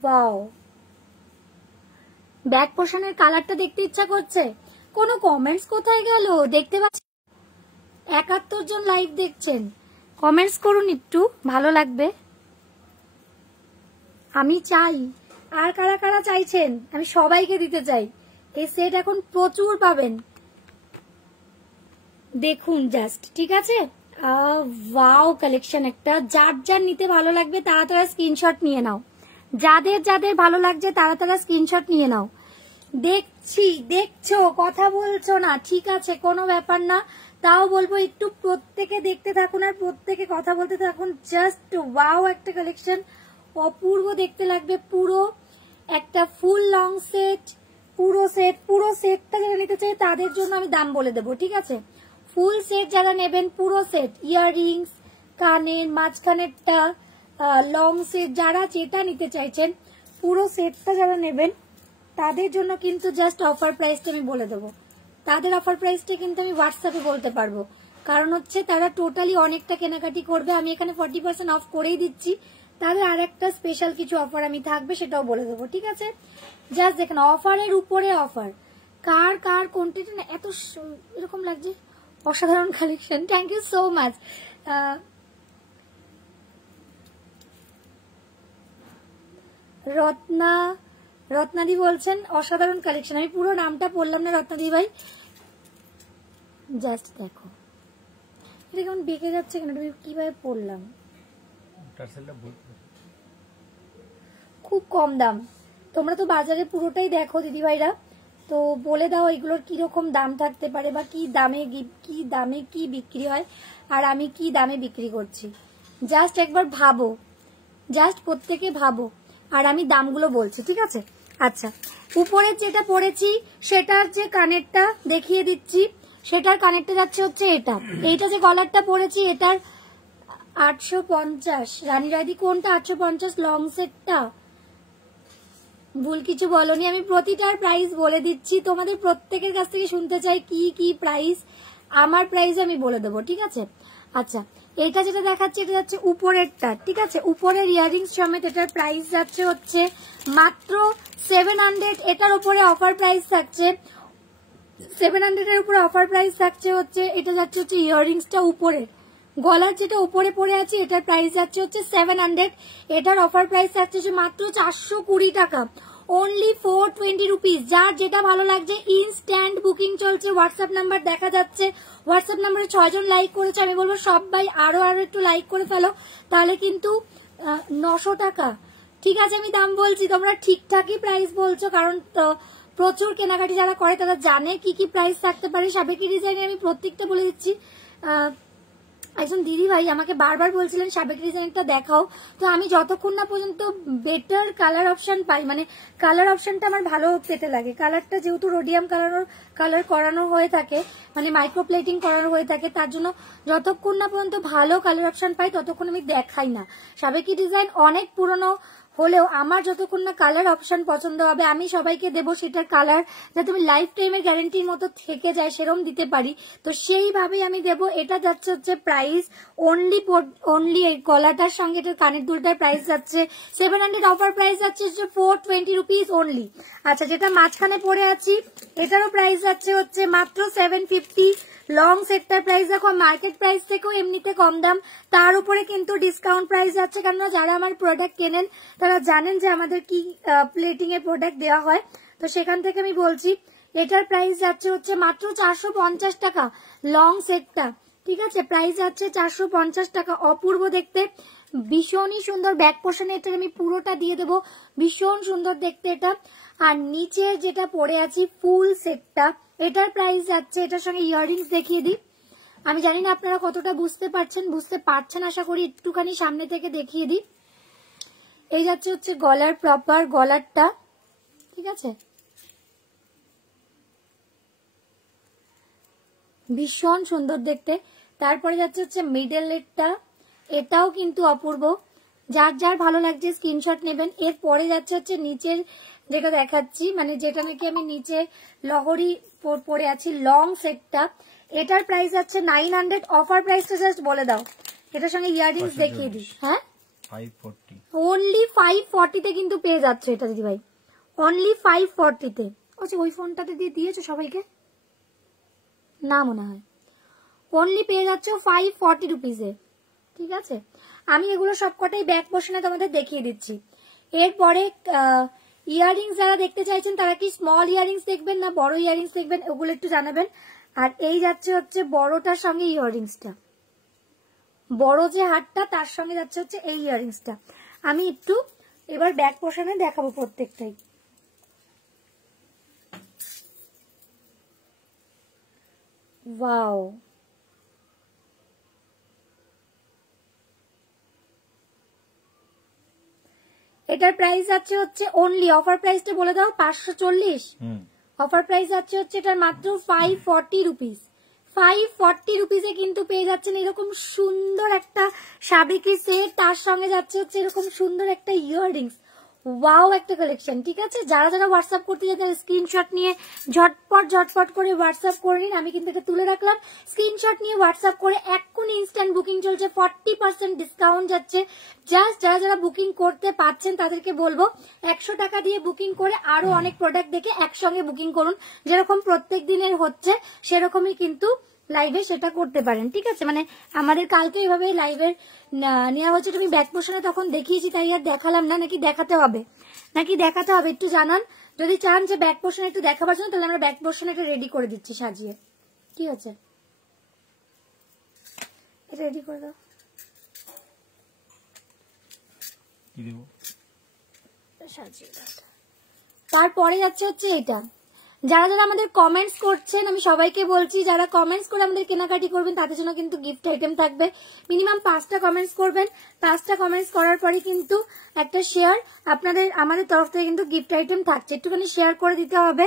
ওয়াও, ব্যাক পোর্শনের কালারটা দেখতে ইচ্ছা করছে। কোনো কমেন্টস কোথায় গেল? দেখতে পাচ্ছি 71 জন লাইভ দেখছেন, কমেন্টস করুন একটু, ভালো লাগবে। আমি চাই, আর কারা কারা চাইছেন আমি সবাইকে দিতে চাই। এই সেট এখন প্রচুর পাবেন, দেখুন জাস্ট। ঠিক আছে, ওয়াও কালেকশন একটা। যার যার নিতে ভালো লাগবে তারা তারা স্ক্রিনশট নিয়ে নাও, যাদের যাদের ভালো লাগছে তারা তারা স্ক্রিনশট নিয়ে নাও। দেখছি, দেখছো, কথা বলছো না, ঠিক আছে, কোনো ব্যাপার না। তাও বলবো একটু প্রত্যেকে দেখতে থাকুন আর প্রত্যেকে কথা বলতে থাকুন। জাস্ট ওয়াও একটা কালেকশন, অপূর্ব দেখতে লাগবে। পুরো একটা ফুল লং সেট, পুরো সেটটা যারা নিতে চাই তাদের জন্য আমি দাম বলে দেবো। ঠিক আছে, ফুল সেট যারা নেবেন, পুরো সেট, ইয়াররিংস, কানের মাঝখানেরটা, লং সেট, যারা যেটা নিতে চাইছেন পুরো সেটটা যারা নেবেন তাদের জন্য কিন্তু জাস্ট অফার প্রাইসটা আমি বলে দেবো। তাদের অফার প্রাইসটা কিন্তু আমি হোয়াটসঅ্যাপে বলতে পারবো, কারণ হচ্ছে তারা টোটালি অনেকটা কেনাকাটি করবে। আমি এখানে 40% অফ করেই দিচ্ছি, তাদের আর একটা স্পেশাল কিছু অফার আমি থাকবে সেটাও বলে দেবো। ঠিক আছে, জাস্ট দেখেন অফারের উপরে অফার। কার কার কোনটা না এত এরকম লাগছে, অসাধারণ collection. Thank you so much. রত্নাদি বলছেন অসাধারণ কালেকশন। আমি পুরো নামটা পড়লাম না রত্নাদি ভাই, জাস্ট দেখো এটা কেমন বেঁকে যাচ্ছে কেন, তুমি কিভাবে পড়লাম। খুব কম দাম, তোমরা তো বাজারে পুরোটাই দেখো দিদি ভাইরা, তো বলে দাও এগুলোর কিরকম দাম থাকতে পারে বা কি দামে কি বিক্রি হয় আর আমি কি দামে বিক্রি করছি। জাস্ট একবার ভাবো, জাস্ট প্রত্যেকে ভাবো, আর আমি দামগুলো বলছি। ঠিক আছে, আচ্ছা, উপরে যেটা পরেছি সেটার যে কানেরটা দেখিয়ে দিচ্ছি, সেটার কানেরটা যাচ্ছে হচ্ছে এইটা যে গলারটা পরেছি এটার 850। রানী রায়দি কোনটা 850? লং সেটটা। ভুল কিছু বলনি, আমি প্রতিটার প্রাইস বলে দিচ্ছি, তোমাদের প্রত্যেকের কাছ থেকে শুনতে চাই কি কি প্রাইস। আমার প্রাইস আমি বলে দেবো। ঠিক আছে, আচ্ছা, এইটা যেটা দেখাচ্ছে এটা যাচ্ছে উপরেরটা। ঠিক আছে, উপরের ইয়াররিংস সমেত এটার প্রাইস যাচ্ছে হচ্ছে মাত্র 700। এটার উপরে অফার প্রাইস থাকছে 700 এর উপরে অফার প্রাইস থাকছে হচ্ছে, এটা যাচ্ছে হচ্ছে ইয়াররিংসটা উপরে, গলার যেটা উপরে পরে আছে এটার প্রাইস যাচ্ছে হচ্ছে 700। এটার অফার প্রাইস থাকছে মাত্র 420 টাকা, অনলি 420 রুপিস। যার যেটা ভালো লাগছে ইনস্ট্যান্ট বুকিং চলছে, হোয়াটসঅ্যাপ নাম্বার দেখা যাচ্ছে, হোয়াটসঅ্যাপ নাম্বারে 6 জন লাইক করেছে। আমি বলবো সবাই আরো একটু লাইক করে ফেলো, তাহলে কিন্তু 900 টাকা। ঠিক আছে, আমি দাম বলছি, তোমরা ঠিকঠাকই প্রাইস বলছো, কারণ প্রচুর কেনাকাটি যারা করে তারা জানে কি কি প্রাইস থাকতে পারে। সাবেকি ডিজাইনে আমি প্রত্যেকটা বলে দিচ্ছি। একজন দিদি ভাই আমাকে বারবার বলছিলেন সাবেকি ডিজাইনটা দেখাও, তো আমি যতক্ষণ না পর্যন্ত বেটার কালার অপশন পাই, মানে কালার অপশনটা আমার ভালো পেতে লাগে, কালারটা যেহেতু রোডিয়াম কালার করানো হয়ে থাকে, মানে মাইক্রোপ্লেটিং করানো হয়ে থাকে, তার জন্য যতক্ষণ না পর্যন্ত ভালো কালার অপশন পাই ততক্ষণ আমি দেখাই না। সাবেকি ডিজাইন অনেক পুরনো হলেও আমার যতক্ষণ না কালার অপশন পছন্দ হবে আমি সবাইকে দেবো সেটার কালার যাতে আমি লাইফ টাইমের গ্যারেন্টির মতো থেকে যায় সেরকম দিতে পারি, তো সেইভাবেই আমি দেবো। এটা যাচ্ছে হচ্ছে প্রাইস অনলি এই গলাটার সঙ্গে এটার কানের দুলটার প্রাইস যাচ্ছে 700, অফার প্রাইস যাচ্ছে 420 রুপিস অনলি। আচ্ছা, যেটা মাঝখানে পরে আছি এটারও প্রাইস যাচ্ছে হচ্ছে মাত্র 750। লং সেটটার প্রাইস দেখো মার্কেট প্রাইস থেকেও এমনিতে কম দাম, তার উপরে কিন্তু ডিসকাউন্ট প্রাইস যাচ্ছে, কেননা যারা আমার প্রোডাক্ট কেনেন তারা জানেন যে আমাদের কি প্লেটিং এর প্রোডাক্ট দেওয়া হয়, তো সেখান থেকে আমি বলছি এটার প্রাইস যাচ্ছে হচ্ছে মাত্র 450 টাকা লং সেটটা। ঠিক আছে, প্রাইস যাচ্ছে 450 টাকা। অপূর্ব দেখতে, ভীষণই সুন্দর। ব্যাক পোর্শনে এটা আমি পুরোটা দিয়ে দেবো, ভীষণ সুন্দর দেখতে এটা। আর নিচে যেটা পরে আছি ফুল সেটটা, এটার প্রাইস যাচ্ছে, এটার সঙ্গে ইয়াররিংস দেখিয়ে দিই। আমি জানি না আপনারা কতটা বুঝতে পারছেন আশা করি, একটুখানি সামনে থেকে দেখিয়ে দিই। এই যাচ্ছে হচ্ছে গলার প্রপার গলারটা, ঠিক আছে, ভীষণ সুন্দর দেখতে। তারপরে যাচ্ছে হচ্ছে মিডল এরটা, এটাও কিন্তু অপূর্ব। যার যার ভালো লাগছে স্ক্রিনশট নেবেন। এরপরে যাচ্ছে হচ্ছে নিচের যেটা দেখাচ্ছি, মানে যেটা নাকি আমি নিচে লহরি পরে আছি, লং সেটটা, এটার প্রাইস যাচ্ছে 900। অফার প্রাইসটা জাস্ট বলে দাও, এটার সঙ্গে ইয়াররিংস দেখিয়ে দিই। হ্যাঁ, 540, অনলি 540 তে কিন্তু পেয়ে যাচ্ছে এটা দিদি ভাই, অনলি 540 তে। আচ্ছা, ওই ফোনটাতে দিয়ে দিয়েছো সবাইকে না মনে হয়। অনলি পেয়ে যাচ্ছে 540 রুপিসে, ঠিক আছে। আমি এগুলো সবকটাই ব্যাক পোর্শনে তোমাদের দেখিয়ে দিচ্ছি। এরপরে ইয়াররিংস যারা দেখতে চাইছেন তারা কি স্মল ইয়াররিংস দেখবেন না বড় ইয়াররিংস দেখবেন, ওগুলো একটু জানাবেন। আর এই যাচ্ছে হচ্ছে বড়টার সঙ্গে ইয়াররিংসটা, বড় যে হারটা তার সঙ্গে যাচ্ছে হচ্ছে এই ইয়াররিংসটা। আমি একটু এবার ব্যাক পোর্শনে দেখাবো প্রত্যেকটাই। ওয়াও, এটার প্রাইস যাচ্ছে হচ্ছে অনলি, অফার প্রাইসটা বলে দাও, 540। অফার প্রাইস যাচ্ছে হচ্ছে এটার মাত্র 540 রুপিস। 540 রুপিসে কিন্তু পেয়ে যাচ্ছেন এরকম সুন্দর একটা সাবেকি সেট, তার সঙ্গে যাচ্ছে হচ্ছে এরকম সুন্দর একটা ইয়াররিংস। ওয়াও একটা কালেকশন, ঠিক আছে। যারা যারা হোয়াটসঅ্যাপ করতে যান তারা স্ক্রিনশট নিয়ে ঝটপট করে হোয়াটসঅ্যাপ করে নিন। আমি কিন্তু এটা তুলে রাখলাম, স্ক্রিনশট নিয়ে হোয়াটসঅ্যাপ করে এক্ষুনি ইনস্ট্যান্ট বুকিং চলছে, 40% ডিসকাউন্ট যাচ্ছে। জাস্ট যারা যারা বুকিং করতে পারছেন তাদেরকে বলবো 100 টাকা দিয়ে বুকিং করে আরো অনেক প্রোডাক্ট দেখে একসঙ্গে বুকিং করুন, যেরকম প্রত্যেক দিনের হচ্ছে সেরকমই কিন্তু লাইভে সেটা করতে পারেন, ঠিক আছে। মানে আমাদের কালকে এইভাবে লাইভের নেওয়া হচ্ছে, তুমি ব্যাক পোর্শনে তখন দেখিয়েছি তাই আর দেখালাম না, নাকি দেখাতে হবে একটু জানান। যদি চান যে ব্যাক পোর্শনে একটু দেখাবার জন্য, তাহলে আমরা ব্যাক পোর্শনে এটা রেডি করে দিচ্ছি সাজিয়ে। কি হচ্ছে, এটা রেডি করে দাও। সাজিয়ে দাও। তারপরে যাচ্ছে হচ্ছে এটা, যারা যারা আমাদের কমেন্টস করছেন আমি সবাইকে বলছি, যারা কমেন্টস করে আমাদের কেনাকাটি করবেন তাদের জন্য কিন্তু গিফট আইটেম থাকবে। মিনিমাম 5টা কমেন্টস করবেন, 5টা কমেন্টস করার পরে কিন্তু একটা শেয়ার আমাদের তরফ থেকে কিন্তু গিফট আইটেম থাকছে। একটুখানি শেয়ার করে দিতে হবে,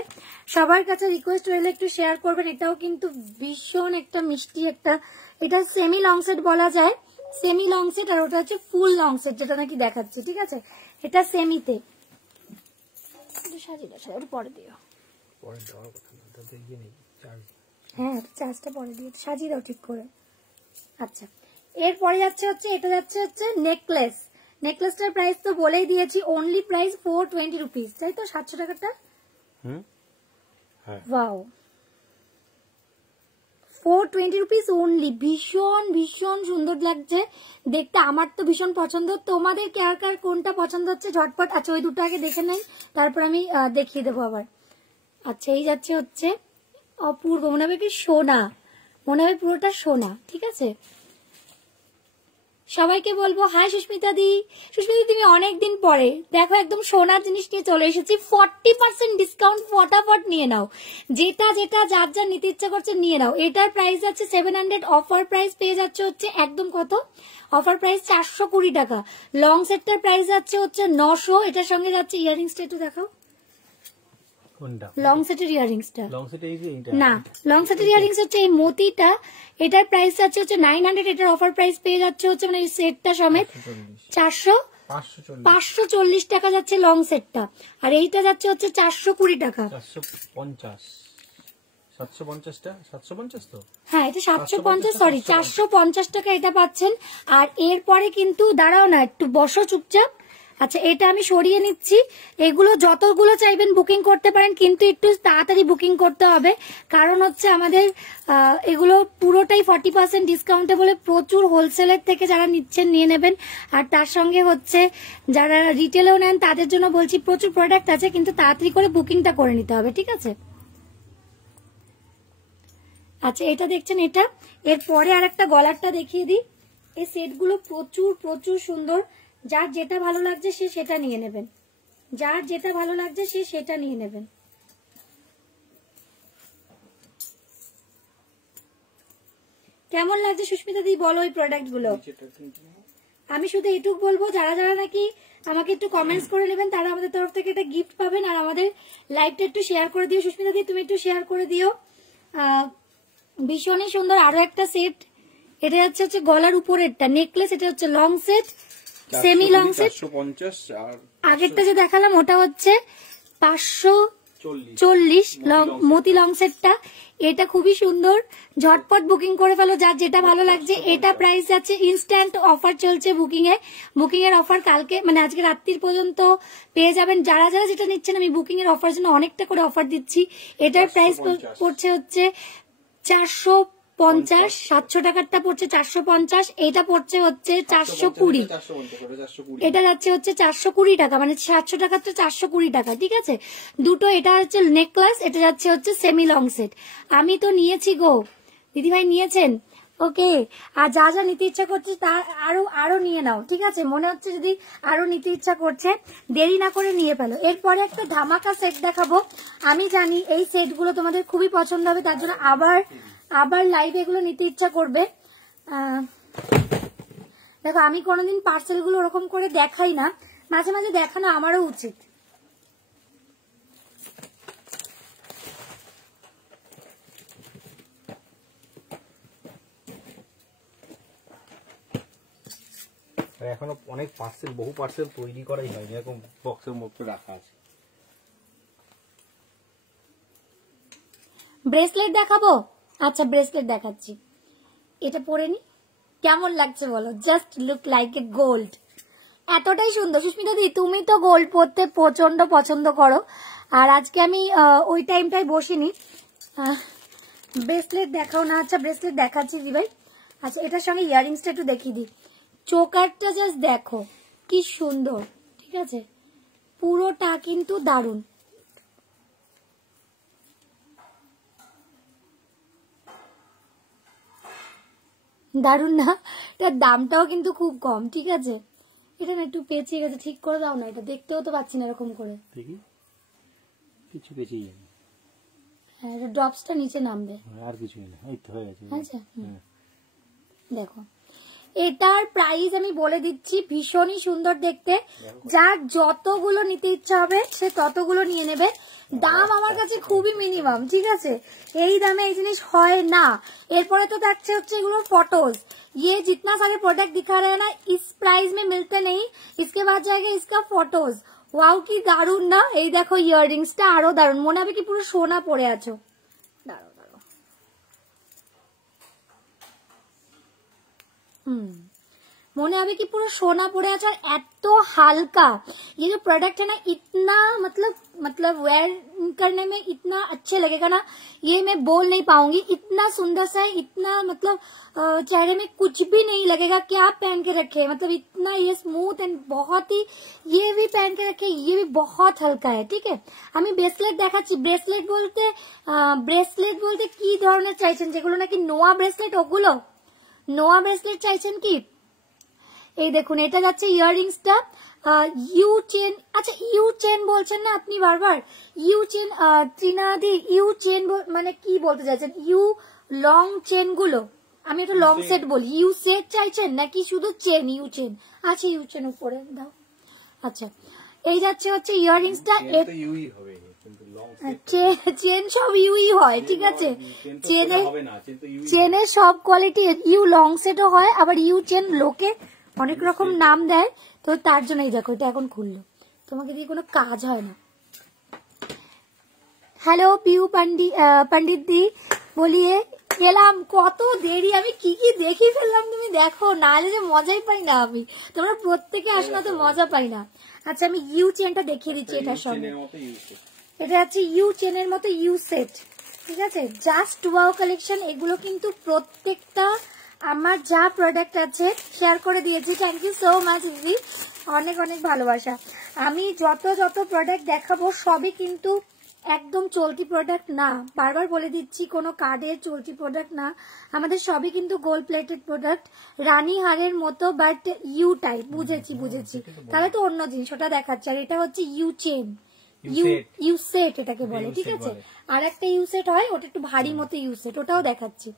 সবার কাছে রিকোয়েস্ট রইলে একটু শেয়ার করবেন। এটাও কিন্তু ভীষণ একটা মিষ্টি একটা, এটা সেমি লং সেট বলা যায়, সেমি লং সেট, আর ওটা হচ্ছে ফুল লং সেট যেটা নাকি দেখাচ্ছে, ঠিক আছে। এটা সেমিতে সাজিয়ে দাও, ওটা পরে দিও। হ্যাঁ, চার্জটা পরে দিয়ে সাজিয়ে দাও ঠিক করে। আচ্ছা, এরপরে যাচ্ছে হচ্ছে এটা যাচ্ছে হচ্ছে নেকলেস। নেকলেসটার প্রাইস তো বলেই দিয়েছি, অনলি প্রাইস 420 রুপিস, তাই তো, 700 টাকাটা। Wow, 420 rupees only. ভীষণ ভীষণ সুন্দর লাগছে দেখতে, আমার তো ভীষণ পছন্দ। তোমাদের কার কার কোনটা পছন্দ হচ্ছে ঝটপট, আচ্ছা ওই দুটো আগে দেখে নেই, তারপর আমি দেখিয়ে দেবো আবার। আচ্ছা, এই যাচ্ছে হচ্ছে অপূর্ব, মনে হবে কি সোনা, মনে হবে পুরোটা সোনা, ঠিক আছে। সবাইকে বলবো হাই সুস্মিতা দি, তুমি অনেকদিন পরে দেখো একদম সোনার জিনিস নিয়ে চলে এসেছি। 40% ডিসকাউন্ট, ফটাফট নিয়ে নাও, যেটা যেটা যার যার নিতে ইচ্ছা করছে নিয়ে নাও। এটার প্রাইস যাচ্ছে 700, অফার প্রাইস পেয়ে যাচ্ছে হচ্ছে একদম কত, অফার প্রাইস 420 টাকা। লং সেটটার প্রাইস যাচ্ছে হচ্ছে 900, এটার সঙ্গে যাচ্ছে ইয়াররিংসটা একটু দেখাও, লং সেটের ইয়াররিংসটা না, লং সেটের ইয়াররিংস হচ্ছে এই মতিটা, এটার প্রাইস যাচ্ছে হচ্ছে 900, এটার অফার প্রাইস পেয়ে যাচ্ছে হচ্ছে মানে এই সেটটা সমেত 540 টাকা যাচ্ছে লং সেটটা, আর এইটা যাচ্ছে হচ্ছে 420 টাকা। 750 তো, হ্যাঁ এটা 750, সরি 450 টাকা এটা পাচ্ছেন। আর এরপরে কিন্তু দাঁড়াও না, একটু বসো চুপচাপ। আচ্ছা, এটা আমি সরিয়ে নিচ্ছি। এগুলো যতগুলো চাইবেন বুকিং করতে পারেন, কিন্তু একটু তাড়াতাড়ি বুকিং করতে হবে, কারণ হচ্ছে আমাদের এগুলো পুরোটাই 40% ডিসকাউন্টে বলে প্রচুর হোলসেলের থেকে যারা নিচ্ছেন নিয়ে নেবেন। আর তার সঙ্গে হচ্ছে যারা রিটেলেও নেন তাদের জন্য বলছি প্রচুর প্রোডাক্ট আছে, কিন্তু তাড়াতাড়ি করে বুকিংটা করে নিতে হবে, ঠিক আছে। আচ্ছা এটা দেখছেন, এটা এরপরে আর একটা গলারটা দেখিয়ে দিই। এই সেটগুলো প্রচুর প্রচুর সুন্দর, যার যেটা ভালো লাগছে সে সেটা নিয়ে নেবেন, যার যেটা ভালো লাগছে সে সেটা নিয়ে নেবেন। কেমন লাগছে সুস্মিতা দি বলো এই প্রোডাক্ট গুলো। আমি শুধু এটুক বলবো, যারা যারা নাকি আমাকে একটু কমেন্টস করে নেবেন তারা আমাদের তরফ থেকে একটা গিফট পাবেন। আর আমাদের লাইভটা একটু শেয়ার করে দিও সুস্মিতা দি, তুমি একটু শেয়ার করে দিও। ভীষণই সুন্দর আরো একটা সেট, এটা হচ্ছে গলার উপরেরটা নেকলেস, এটা হচ্ছে long set, semi long set. আগেরটা যে দেখালাম ওটা হচ্ছে 540 মতি লং সেটটা। এটা খুবই সুন্দর, ঝটপট বুকিং করে ফেলো যার যেটা ভালো লাগছে। এটা প্রাইস আছে, ইনস্ট্যান্ট অফার চলছে বুকিং এর অফার কালকে মানে আজকে রাত্রির পর্যন্ত পেয়ে যাবেন। যারা যারা যেটা নিচ্ছেন আমি বুকিং এর অফার জন্য অনেকটা করে অফার দিচ্ছি। এটার প্রাইস পড়ছে হচ্ছে 450, 700 টাকারটা পড়ছে 450, এটা পড়ছে হচ্ছে 420, এটা যাচ্ছে হচ্ছে 420 টাকা, মানে 700 টাকারটা 420 টাকা, ঠিক আছে দুটো। এটা হচ্ছে নেকলেস, এটা যাচ্ছে হচ্ছে সেমি লং সেট। আমি তো নিয়েছি গো, দিদিভাই নিয়েছেন, ওকে। আর যা যা নিতে ইচ্ছা করছে তা আরো নিয়ে নাও, ঠিক আছে। মনে হচ্ছে যদি আরো নিতে ইচ্ছা করছে দেরি না করে নিয়ে ফেলো। এরপরে একটা ধামাকা সেট দেখাবো। আমি জানি এই সেটগুলো তোমাদের খুবই পছন্দ হবে, তার জন্য আবার লাইভ এগুলো নিতে ইচ্ছা করবে। দেখো আমি কোনোদিন পার্সেল গুলো ওরকম করে দেখাই না, মাঝে মাঝে দেখানো আমারও উচিত। এখনো অনেক পার্সেল, বহু পার্সেল তৈরি করাই হয়নি, এরকম বক্সের মধ্যে রাখা আছে। ব্রেসলেট দেখাবো, আচ্ছা ব্রেসলেট দেখাচ্ছি। এটা পরে নি, কেমন লাগছে বলো, just look like a gold. এতটাই সুন্দর। সুস্মিতা দি তুমি তো গোল্ড পরতে প্রচন্ড পছন্দ করো, আর আজকে আমি ওই টাইমটাই বসিনি। ব্রেসলেট দেখাও না, আচ্ছা ব্রেসলেট দেখাচ্ছি দিভাই। আচ্ছা এটার সঙ্গে ইয়াররিংসটা একটু দেখিয়ে দিই। চোকারটা জাস্ট দেখো কি সুন্দর, ঠিক আছে পুরোটা কিন্তু দারুণ। দারুণ না, এটার দামটাও কিন্তু খুব কম, ঠিক আছে। এটা না একটু পেঁচিয়ে গেছে, ঠিক করে দাও না, এটা দেখতেও তো পাচ্ছি না এরকম করে। দেখি কিছু পেঁচিয়ে যাবে, হ্যাঁ এটা ড্রপসটা নিচে নামবে, আর কিছু না, এই তো হয়ে গেছে। আচ্ছা দেখো এটার প্রাইস আমি বলে দিচ্ছি, ভীষণই সুন্দর দেখতে। যার যতগুলো নিতে ইচ্ছা হবে সে ততগুলো নিয়ে নেবে। দাম আমার কাছে খুবই মিনিমাম, ঠিক আছে, এই দামে এই জিনিস হয় না। এরপরে তো দেখছে হচ্ছে এগুলো ফটোজ, ये जितना सारे प्रोडक्ट दिखा रहे हैं ना इस प्राइस में मिलते नहीं। इसके बाद जाएगा इसका फोटोज, ওয়াও কি দারুন না। এই দেখো ইয়াররিংসটা আরো দারুন, মনে হবে কি পুরো সোনা পরে আছো। দাঁড়াও দাঁড়াও, মনে হবে कि पूरा सोना पड़े अच्छा। एतो हल्का ये जो प्रोडक्ट है ना, इतना मतलब वेयर करने में इतना अच्छे लगेगा ना, ये मैं बोल नहीं पाऊंगी। इतना सुंदर सा है, इतना मतलब चेहरे में कुछ भी नहीं लगेगा कि आप पहन के रखे, मतलब इतना ये स्मूथ एंड बहुत ही, ये भी पहन के रखे, ये भी बहुत हल्का है, ठीक है। আমি ব্রেসলেট দেখাচ্ছি। ব্রেসলেট বলতে কি ধরনের চাইছেন, যেগুলো নাকি নোয়া ব্রেসলেট, ওগুলো নোয়া ব্রেসলেট চাইছেন কি? এই দেখুন এটা যাচ্ছে ইয়াররিংসটা ইউ চেন। আচ্ছা ইউ চেন বলছেন না আপনি বারবার, ইউ চেন ত্রিনাদি, ইউ চেন মানে কি বলতে চাইছেন? ইউ লং চেন গুলো, আমি একটু লং সেট বলি। ইউ সেট চাইছেন নাকি শুধু চেন? ইউ চেন, আচ্ছা ইউ চেন উপরে দাও। আচ্ছা এই যাচ্ছে হচ্ছে ইয়াররিংসটা, চেন সব ইউই হয়, ঠিক আছে। চেনের সব কোয়ালিটি, ইউ লং সেটও হয়, আবার ইউ চেন লোকে অনেক রকম নাম দেয়, তো তার জন্যই দেখো এটা এখন খুললো, তোমাকে দিয়ে কোনো কাজ হয় না। হ্যালো পিউ পন্ডিত দি বলিয়ে এলাম, কত দেরি, আমি কি কি দেখি ফেললাম তুমি দেখো, নাহলে যে মজাই পাই না আমি, তোমরা প্রত্যেকে আসো না তো মজা পাই না। আচ্ছা আমি ইউ চেনটা দেখিয়ে দিচ্ছি এটার সঙ্গে, এটা হচ্ছে ইউ চেনের মতো ইউ সেট, ঠিক আছে। জাস্ট ওয়াও কালেকশন, এগুলো কিন্তু প্রত্যেকটা আমার যা প্রোডাক্ট আছে শেয়ার করে দিয়েছি। থ্যাংক ইউ সো মাচ দিদি, অনেক অনেক ভালোবাসা। আমি যত প্রোডাক্ট দেখাবো সবই কিন্তু একদম চলতি প্রোডাক্ট না, বারবার বলে দিচ্ছি, কোনো কার্ডের চলতি প্রোডাক্ট না, আমাদের সবই কিন্তু গোল্ড প্লেটেড প্রোডাক্ট, রানী হারের মতো বাট ইউ টাইপ। বুঝেছি বুঝেছি, তাহলে তো অন্য জিনিস ওটা দেখাচ্ছে। আর এটা হচ্ছে ইউ চেন, ইউ সেট এটাকে বলে, ঠিক আছে। আর একটা ইউ সেট হয়, ওটা একটু ভারী মতো ইউ সেট, ওটাও দেখাচ্ছি।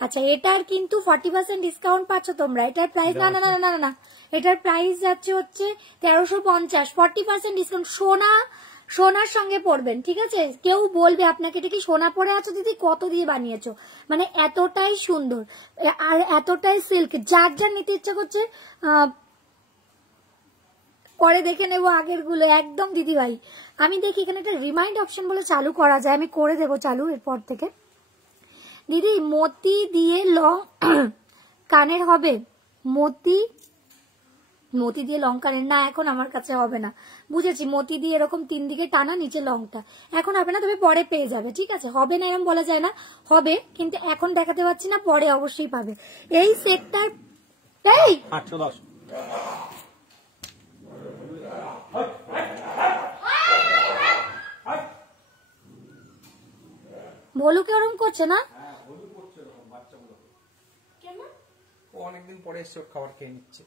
আচ্ছা, এটার কিন্তু 40% ডিসকাউন্ট পাচ্ছ তোমরা। এটার প্রাইস না না না না না, এটার প্রাইস যাচ্ছে হচ্ছে 1350, 40% ডিসকাউন্ট। সোনার সঙ্গে পরবেন, ঠিক আছে। কেউ বলবে আপনাকে এটা কি সোনা পরে আছো দিদি, কত দিয়ে বানিয়েছো, মানে এতটাই সুন্দর আর এতটাই সিল্ক। যার যার নিতে ইচ্ছা করছে পরে দেখে নেবো আগের গুলো, একদম দিদি ভাই। আমি দেখি এখানে একটা রিমাইন্ড অপশন বলে চালু করা যায়, আমি করে দেবো চালু এরপর থেকে। দিদি মতি দিয়ে লং কানের হবে, মতি দিয়ে লং কানের না, এখন আমার কাছে হবে না। বুঝেছি, মতি দিয়ে এরকম 3 দিকে টানা, নিচে লংটা এখন হবে না, তবে পরে পেয়ে যাবে, ঠিক আছে। হবে না এরকম বলা যায় না, হবে, কিন্তু এখন দেখাতে পাচ্ছি না, পরে অবশ্যই পাবে। এই সেটটার এই 810 ভলুকে ওরম করছে না, অনেকদিন পরে এসে খাবার খেয়ে নিচ্ছে।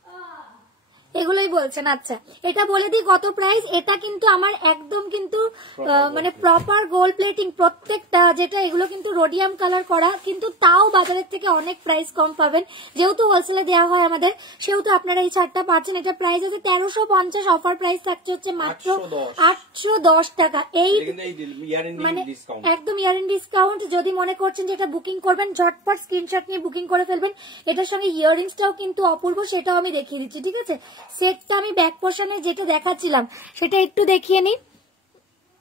এগুলোই বলছেন। আচ্ছা, এটা বলে দিই কত প্রাইস। এটা কিন্তু আমার একদম কিন্তু মানে প্রপার গোল্ড প্লেটিং প্রত্যেকটা, যেটা এগুলো কিন্তু রোডিয়াম কালার করা, কিন্তু তাও বাজারের থেকে অনেক প্রাইস কম পাবেন। যেহেতু হোলসেলে দেওয়া হয় আমাদের, সেহেতু আপনারা এই ছাড়টা পাচ্ছেন। এটা প্রাইস আছে 1350, অফার প্রাইস থাকছে হচ্ছে মাত্র 810 টাকা। এই মানে একদম ইয়ার ইন ডিসকাউন্ট। যদি মনে করছেন যে এটা বুকিং করবেন, ঝটপট স্ক্রিনশট নিয়ে বুকিং করে ফেলবেন। এটার সঙ্গে ইয়াররিংসটাও কিন্তু অপূর্ব, সেটাও আমি দেখিয়ে দিচ্ছি, ঠিক আছে। সেটটা আমি ব্যাক পোর্শনে যেটা দেখাচ্ছিলাম সেটা একটু দেখিয়ে নিই।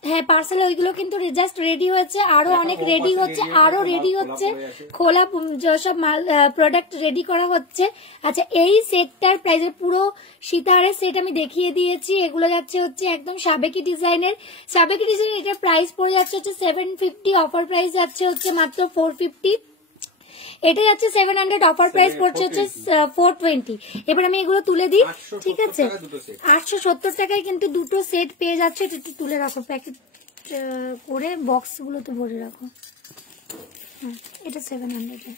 হ্যাঁ, পার্সেলে ওইগুলো কিন্তু জাস্ট রেডি হয়েছে, আরো অনেক রেডি হচ্ছে, আরো রেডি হচ্ছে, খোলা সব মাল প্রোডাক্ট রেডি করা হচ্ছে। আচ্ছা, এই সেটটার প্রাইসের পুরো সীতাহারের সেট আমি দেখিয়ে দিয়েছি। এগুলো যাচ্ছে হচ্ছে একদম সাবেকি ডিজাইনের, এটার প্রাইস পড়ে যাচ্ছে হচ্ছে 750, অফার প্রাইস যাচ্ছে হচ্ছে মাত্র 450। এটা যাচ্ছে 700, অফার প্রাইস পড়ছে হচ্ছে 420। এবার আমি এগুলো তুলে দিই, ঠিক আছে। 870 টাকায় কিন্তু দুটো সেট পেয়ে যাচ্ছে। এটা একটু তুলে রাখো, প্যাকেট করে বক্স গুলোতে ভরে রাখো। এটা 700।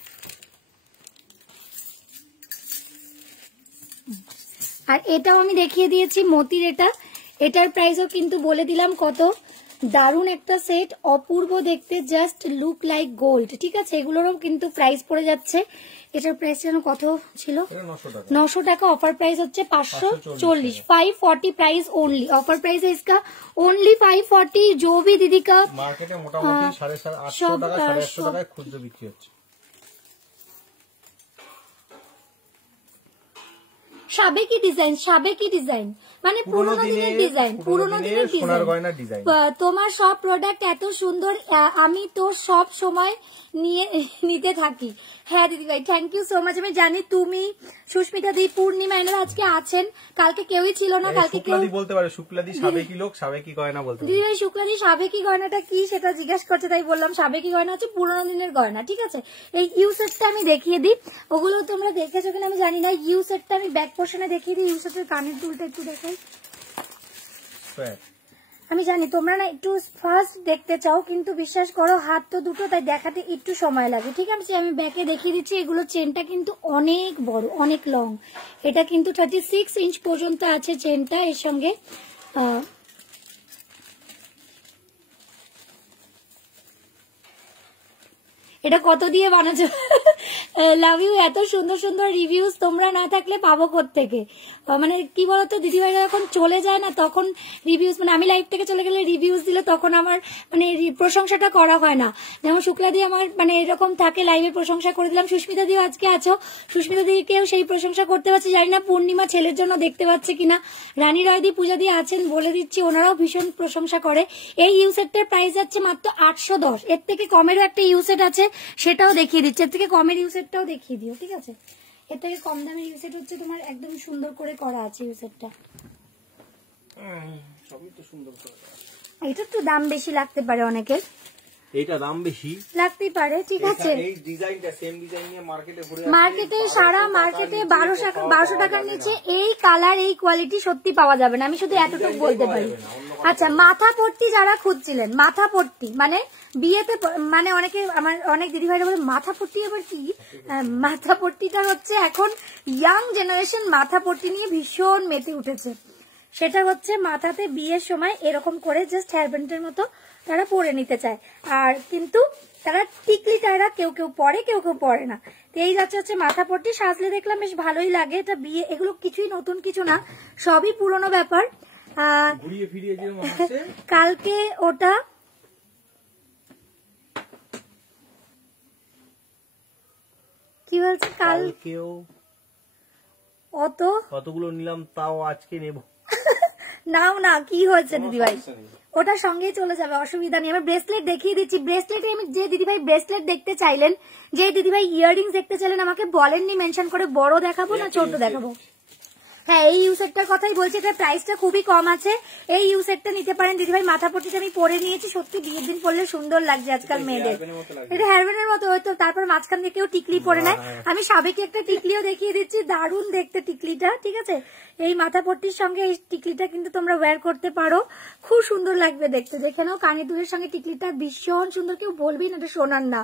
আর এটাও আমি দেখিয়ে দিয়েছি মতির, এটার প্রাইসও কিন্তু বলে দিলাম কত। দারুন একটা সেট, অপূর্ব দেখতে, জাস্ট লুক লাইক গোল্ড, ঠিক আছে। এগুলোরও কিন্তু প্রাইস পড়ে যাচ্ছে। এটার প্রাইস যেন কত ছিল, 900 টাকা। অফার প্রাইস হচ্ছে 540, 540 प्राइस ओनली। ऑफर प्राइस है इसका ओनली 540। जो भी दीदी का মার্কেটে মোটামুটি 850 টাকা 850 টাকায় খুচরো বিক্রি হচ্ছে। সাবেকি ডিজাইন মানে পুরোনো দিনের ডিজাইন, সোনার গয়নার ডিজাইন। তোমার সব প্রোডাক্ট এত সুন্দর, আমি তো সব সময় নিতে থাকি। হ্যাঁ দিদি ভাই, থ্যাংক ইউ সো মাচ। আমি জানি তুমি, সুস্মিতা দি, পূর্ণিমা এনারা আজকে আছেন, কালকে কেউই ছিল না। কালকে কেউ বলতে পারে শুক্লাদি সাবেকি লোক, সাবেকি গয়না বলতে পারে। দিদি ভাই, শুক্লাদি সাবেকি গয়নাটা কি সেটা জিজ্ঞাসা করছে, তাই বললাম সাবেকি গয়না হচ্ছে পুরোনো দিনের গয়না, ঠিক আছে। এই ইউ সেটটা আমি দেখিয়ে দিই, ওগুলো তোমরা দেখেছো কিনা আমি জানি না। ইউ সেটটা আমি ব্যাক পোর্শনে দেখিয়ে দিই। ইউ সেটের কানের দুলটা একটু দেখাই। আমি জানি তোমরা না একটু ফার্স্ট দেখতে চাও, কিন্তু বিশ্বাস করো হাত তো দুটো, তাই দেখাতে একটু সময় লাগে, ঠিক আছে। আমি ব্যাকে দেখিয়ে দিচ্ছি। এগুলো চেনটা কিন্তু অনেক বড়, অনেক লং। এটা কিন্তু 36 ইঞ্চ পর্যন্ত আছে চেনটা। এর সঙ্গে এটা কত দিয়ে বানাচ্ছো? Love you. এত সুন্দর সুন্দর রিভিউজ তোমরা না থাকলে পাবো কোত্থেকে? মানে কি বলতো দিদিভাইরা যখন চলে যায় না, তখন রিভিউজ, মানে আমি লাইভ থেকে চলে গেলে রিভিউজ দিলে তখন আমার মানে প্রশংসাটা করা হয় না। যেমন শুক্লা দি আমার মানে এরকম থাকে, লাইভে প্রশংসা করে দিলাম। সুস্মিতা দিও আজকে আছো, সুস্মিতা দিকেও সেই প্রশংসা করতে পারছি। জানি না পূর্ণিমা ছেলের জন্য দেখতে পাচ্ছে কিনা। রানী রায় দি, পূজা দিয়ে আছেন, বলে দিচ্ছি, ওনারাও ভীষণ প্রশংসা করে। এই ইউসেটটার প্রাইস যাচ্ছে মাত্র 810। এর থেকে কমেরও একটা ইউসেট আছে, সেটাও দেখিয়ে দিচ্ছে। এর থেকে কমের ইউসেটটাও দেখিয়ে দিও, ঠিক আছে। এর থেকে কম দামের ইউসেট হচ্ছে তোমার একদম সুন্দর করে করা আছে ইউসেটটা। সবই তো সুন্দর করে। এটা তো দাম বেশি লাগতে পারে অনেকের। এটা দাম বেশি লাগতেই পারে, ঠিক আছে। এই ডিজাইনটা সেম ডিজাইন নিয়ে মার্কেটে ঘুরে মার্কেটে সারা মার্কেটে 1200 টাকার নিচে এই কালার এই কোয়ালিটি সত্যি পাওয়া যাবে না, আমি শুধু এতটুকু বলতে পারি। আচ্ছা, মাথা পট্টি যারা খুঁজছিলেন, মাথা পট্টি মানে বিয়েতে, মানে অনেকে আমার অনেক দিদি ভাইরা বলে মাথা পট্টি আবার কি। মাথা পট্টিটা হচ্ছে এখন ইয়াং জেনারেশন মাথা পট্টি নিয়ে ভীষণ মেতে উঠেছে। সেটা হচ্ছে মাথাতে বিয়ের সময় এরকম করে জাস্ট হেয়ার ব্যান্ডের মতো তারা পরে নিতে চায়, আর কিন্তু তারা টিকলিটা এরা কেউ কেউ পরে কেউ কেউ পরে না। তো এই হচ্ছে মাথা পট্টি, সাজলে দেখলাম বেশ ভালোই লাগে। এটা বিয়ে, এগুলো কিছুই নতুন কিছু না, সবই পুরনো ব্যাপার। কালকে ওটা কি বলছে, কালকেও অতগুলো নিলাম, তাও আজকে নেব। নাও না, কি হয়েছে দিদিভাই, ওটার সঙ্গেই চলে যাবে, অসুবিধা নেই। আমি ব্রেসলেট দেখিয়ে দিচ্ছি। ব্রেসলেটে আমি যে দিদিভাই ব্রেসলেট দেখতে চাইলেন, যে দিদিভাই ইয়াররিংস দেখতে চাইলেন, আমাকে বলেননি মেনশন করে বড় দেখাবো না ছোট দেখাবো। হ্যাঁ, এই ইউসেটটার কথাই বলছি, এটা প্রাইসটা খুবই কম আছে। এই ইউসেটটা নিতে পারেন দিদিভাই। মাথা পট্টিটা আমি পরে নিয়েছি, সত্যি বিয়ের দিন পরলে সুন্দর লাগছে আজকাল মেয়েদের। এটা হেয়ারব্যান্ডের মতো হয়তো, তারপর মাঝখান থেকেও টিকলি পরে নেয়। আমি সাবেকি একটা টিকলিও দেখিয়ে দিচ্ছি, দারুণ দেখতে টিকলিটা, ঠিক আছে। এই মাথা পট্টির সঙ্গে এই টিকলিটা কিন্তু তোমরা ওয়্যার করতে পারো, খুব সুন্দর লাগবে দেখতে। দেখে নাও, কানে দুলের সঙ্গে টিকলিটা ভীষণ সুন্দর, কেউ বলবেই না এটা সোনার না,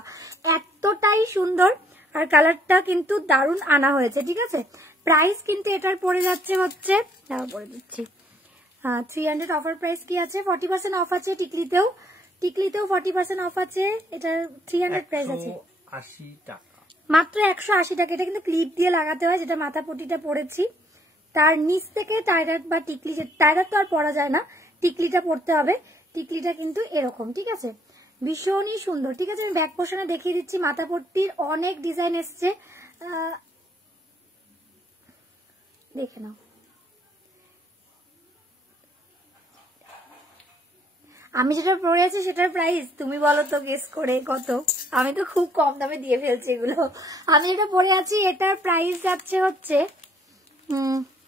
এতটাই সুন্দর। আর কালারটা কিন্তু দারুণ আনা হয়েছে, ঠিক আছে। প্রাইস কিন্তু এটার পড়ে যাচ্ছে হচ্ছে, বলে দিচ্ছি, 300 অফার প্রাইস কি আছে, 40% অফ আছে। টিকলিতেও 40% অফ আছে। এটার 300 প্রাইস আছে 80 টাকা, মাত্র 180 টাকা। এটা কিন্তু ক্লিপ দিয়ে লাগাতে হয়, যেটা মাথা পট্টিটা পরেছি তার নিচ থেকে টাইরার বা টিকলি, টাইরার তো আর পরা যায় না, টিকলিটা পরতে হবে। টিকলিটা কিন্তু এরকম, ঠিক আছে, ভীষণই সুন্দর, ঠিক আছে। আমি ব্যাক পোর্শনে দেখিয়ে দিচ্ছি। মাথা পট্টির অনেক ডিজাইন এসছে, দেখে নাও। আমি যেটা পরে আছি সেটার প্রাইস তুমি বলো তো গেস করে কত। আমি তো খুব কম দামে দিয়ে ফেলছি এগুলো। আমি যেটা পরে আছি এটার প্রাইস যাচ্ছে হচ্ছে,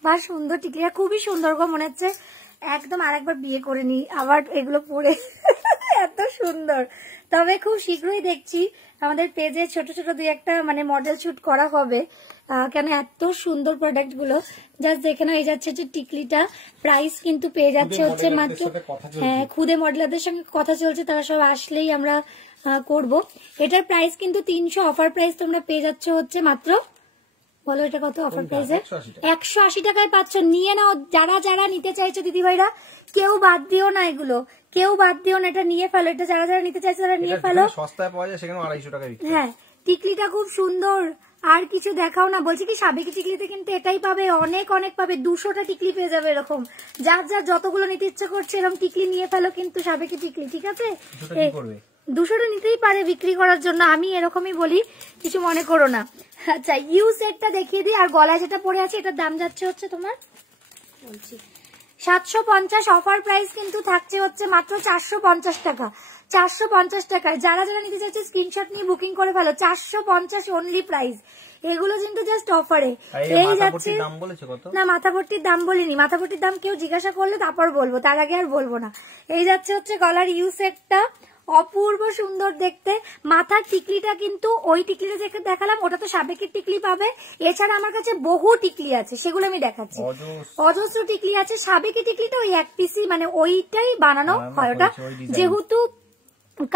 বাহ সুন্দর টিকলিটা, খুবই সুন্দর গো, মনে হচ্ছে একদম আরেকবার বিয়ে করে নি আবার এগুলো পরে। এত সুন্দর। তবে খুব শীঘ্রই দেখছি আমাদের পেজে ছোট ছোট দুই একটা মানে মডেল শুট করা হবে, কেন এত সুন্দর প্রোডাক্ট গুলো। জাস্ট দেখে নাও, এই যাচ্ছে যে টিকলিটা, প্রাইস কিন্তু পেয়ে যাচ্ছে হচ্ছে মাত্র, হ্যাঁ খুদে মডেলারদের সঙ্গে কথা চলছে, তারা সব আসলেই আমরা করব। এটার প্রাইস কিন্তু 300, অফার প্রাইস তোমরা পেয়ে যাচ্ছ হচ্ছে মাত্র, বলো এটা কত অফার প্রাইসে, 180 টাকায় পাচ্ছ। নিয়ে নাও, যারা যারা নিতে চাইছো দিদিভাইরা, কেউ বাদ দিও না, এগুলো কেউ বাদ দিও না, এটা নিয়ে ফেলো। এটা যারা যারা নিতে চাইছো তারা নিয়ে ফেলো, সস্তায় পাওয়া যায়, সেখানে 250 টাকা বিক্রি। হ্যাঁ, টিকলিটা খুব সুন্দর। আর কিছু দেখাও না, বলছি কি সাবেকি টিকলিতে কিন্তু এটাই পাবে, অনেক অনেক পাবে, 200টা টিকলি পেয়ে যাবে এরকম। যার যার যতগুলো নিতে ইচ্ছে করছে এরকম টিকলি নিয়ে ফেলো, কিন্তু সাবেকি টিকলি, ঠিক আছে। 200টা নিতেই পারে বিক্রি করার জন্য, আমি এরকমই বলি, কিছু মনে করো না। আচ্ছা, ইউ সেটটা দেখিয়ে দিই। আর গলায় যেটা পরে আছে এটার দাম যাচ্ছে হচ্ছে তোমার, বলছি 750, অফার প্রাইস কিন্তু থাকছে হচ্ছে মাত্র 450 টাকা। 450 টাকায় যারা যারা নিতে চাইছে স্ক্রিনশট নিয়ে বুকিং করে ফেলো, 450 অনলি প্রাইস। এগুলো কিন্তু জাস্ট অফারে। এই যাচ্ছে না, মাথা ভর্তির দাম বলিনি, মাথা ভর্তির দাম কেউ জিজ্ঞাসা করলে তারপর বলবো, তার আগে আর বলবো না। এই যাচ্ছে হচ্ছে গলার ইউ সেটটা, অপূর্ব সুন্দর দেখতে। মাথার টিকলিটা কিন্তু ওই টিকলিটা যেটা দেখালাম ওটা তো সাবেকের টিকলি পাবে, এছাড়া আমার কাছে বহু টিকলি আছে, সেগুলো আমি দেখাচ্ছি, অজস্র টিকলি আছে। সাবেকি টিকলিটা ওই এক পিসি মানে ওইটাই বানানো হয়, ওটা যেহেতু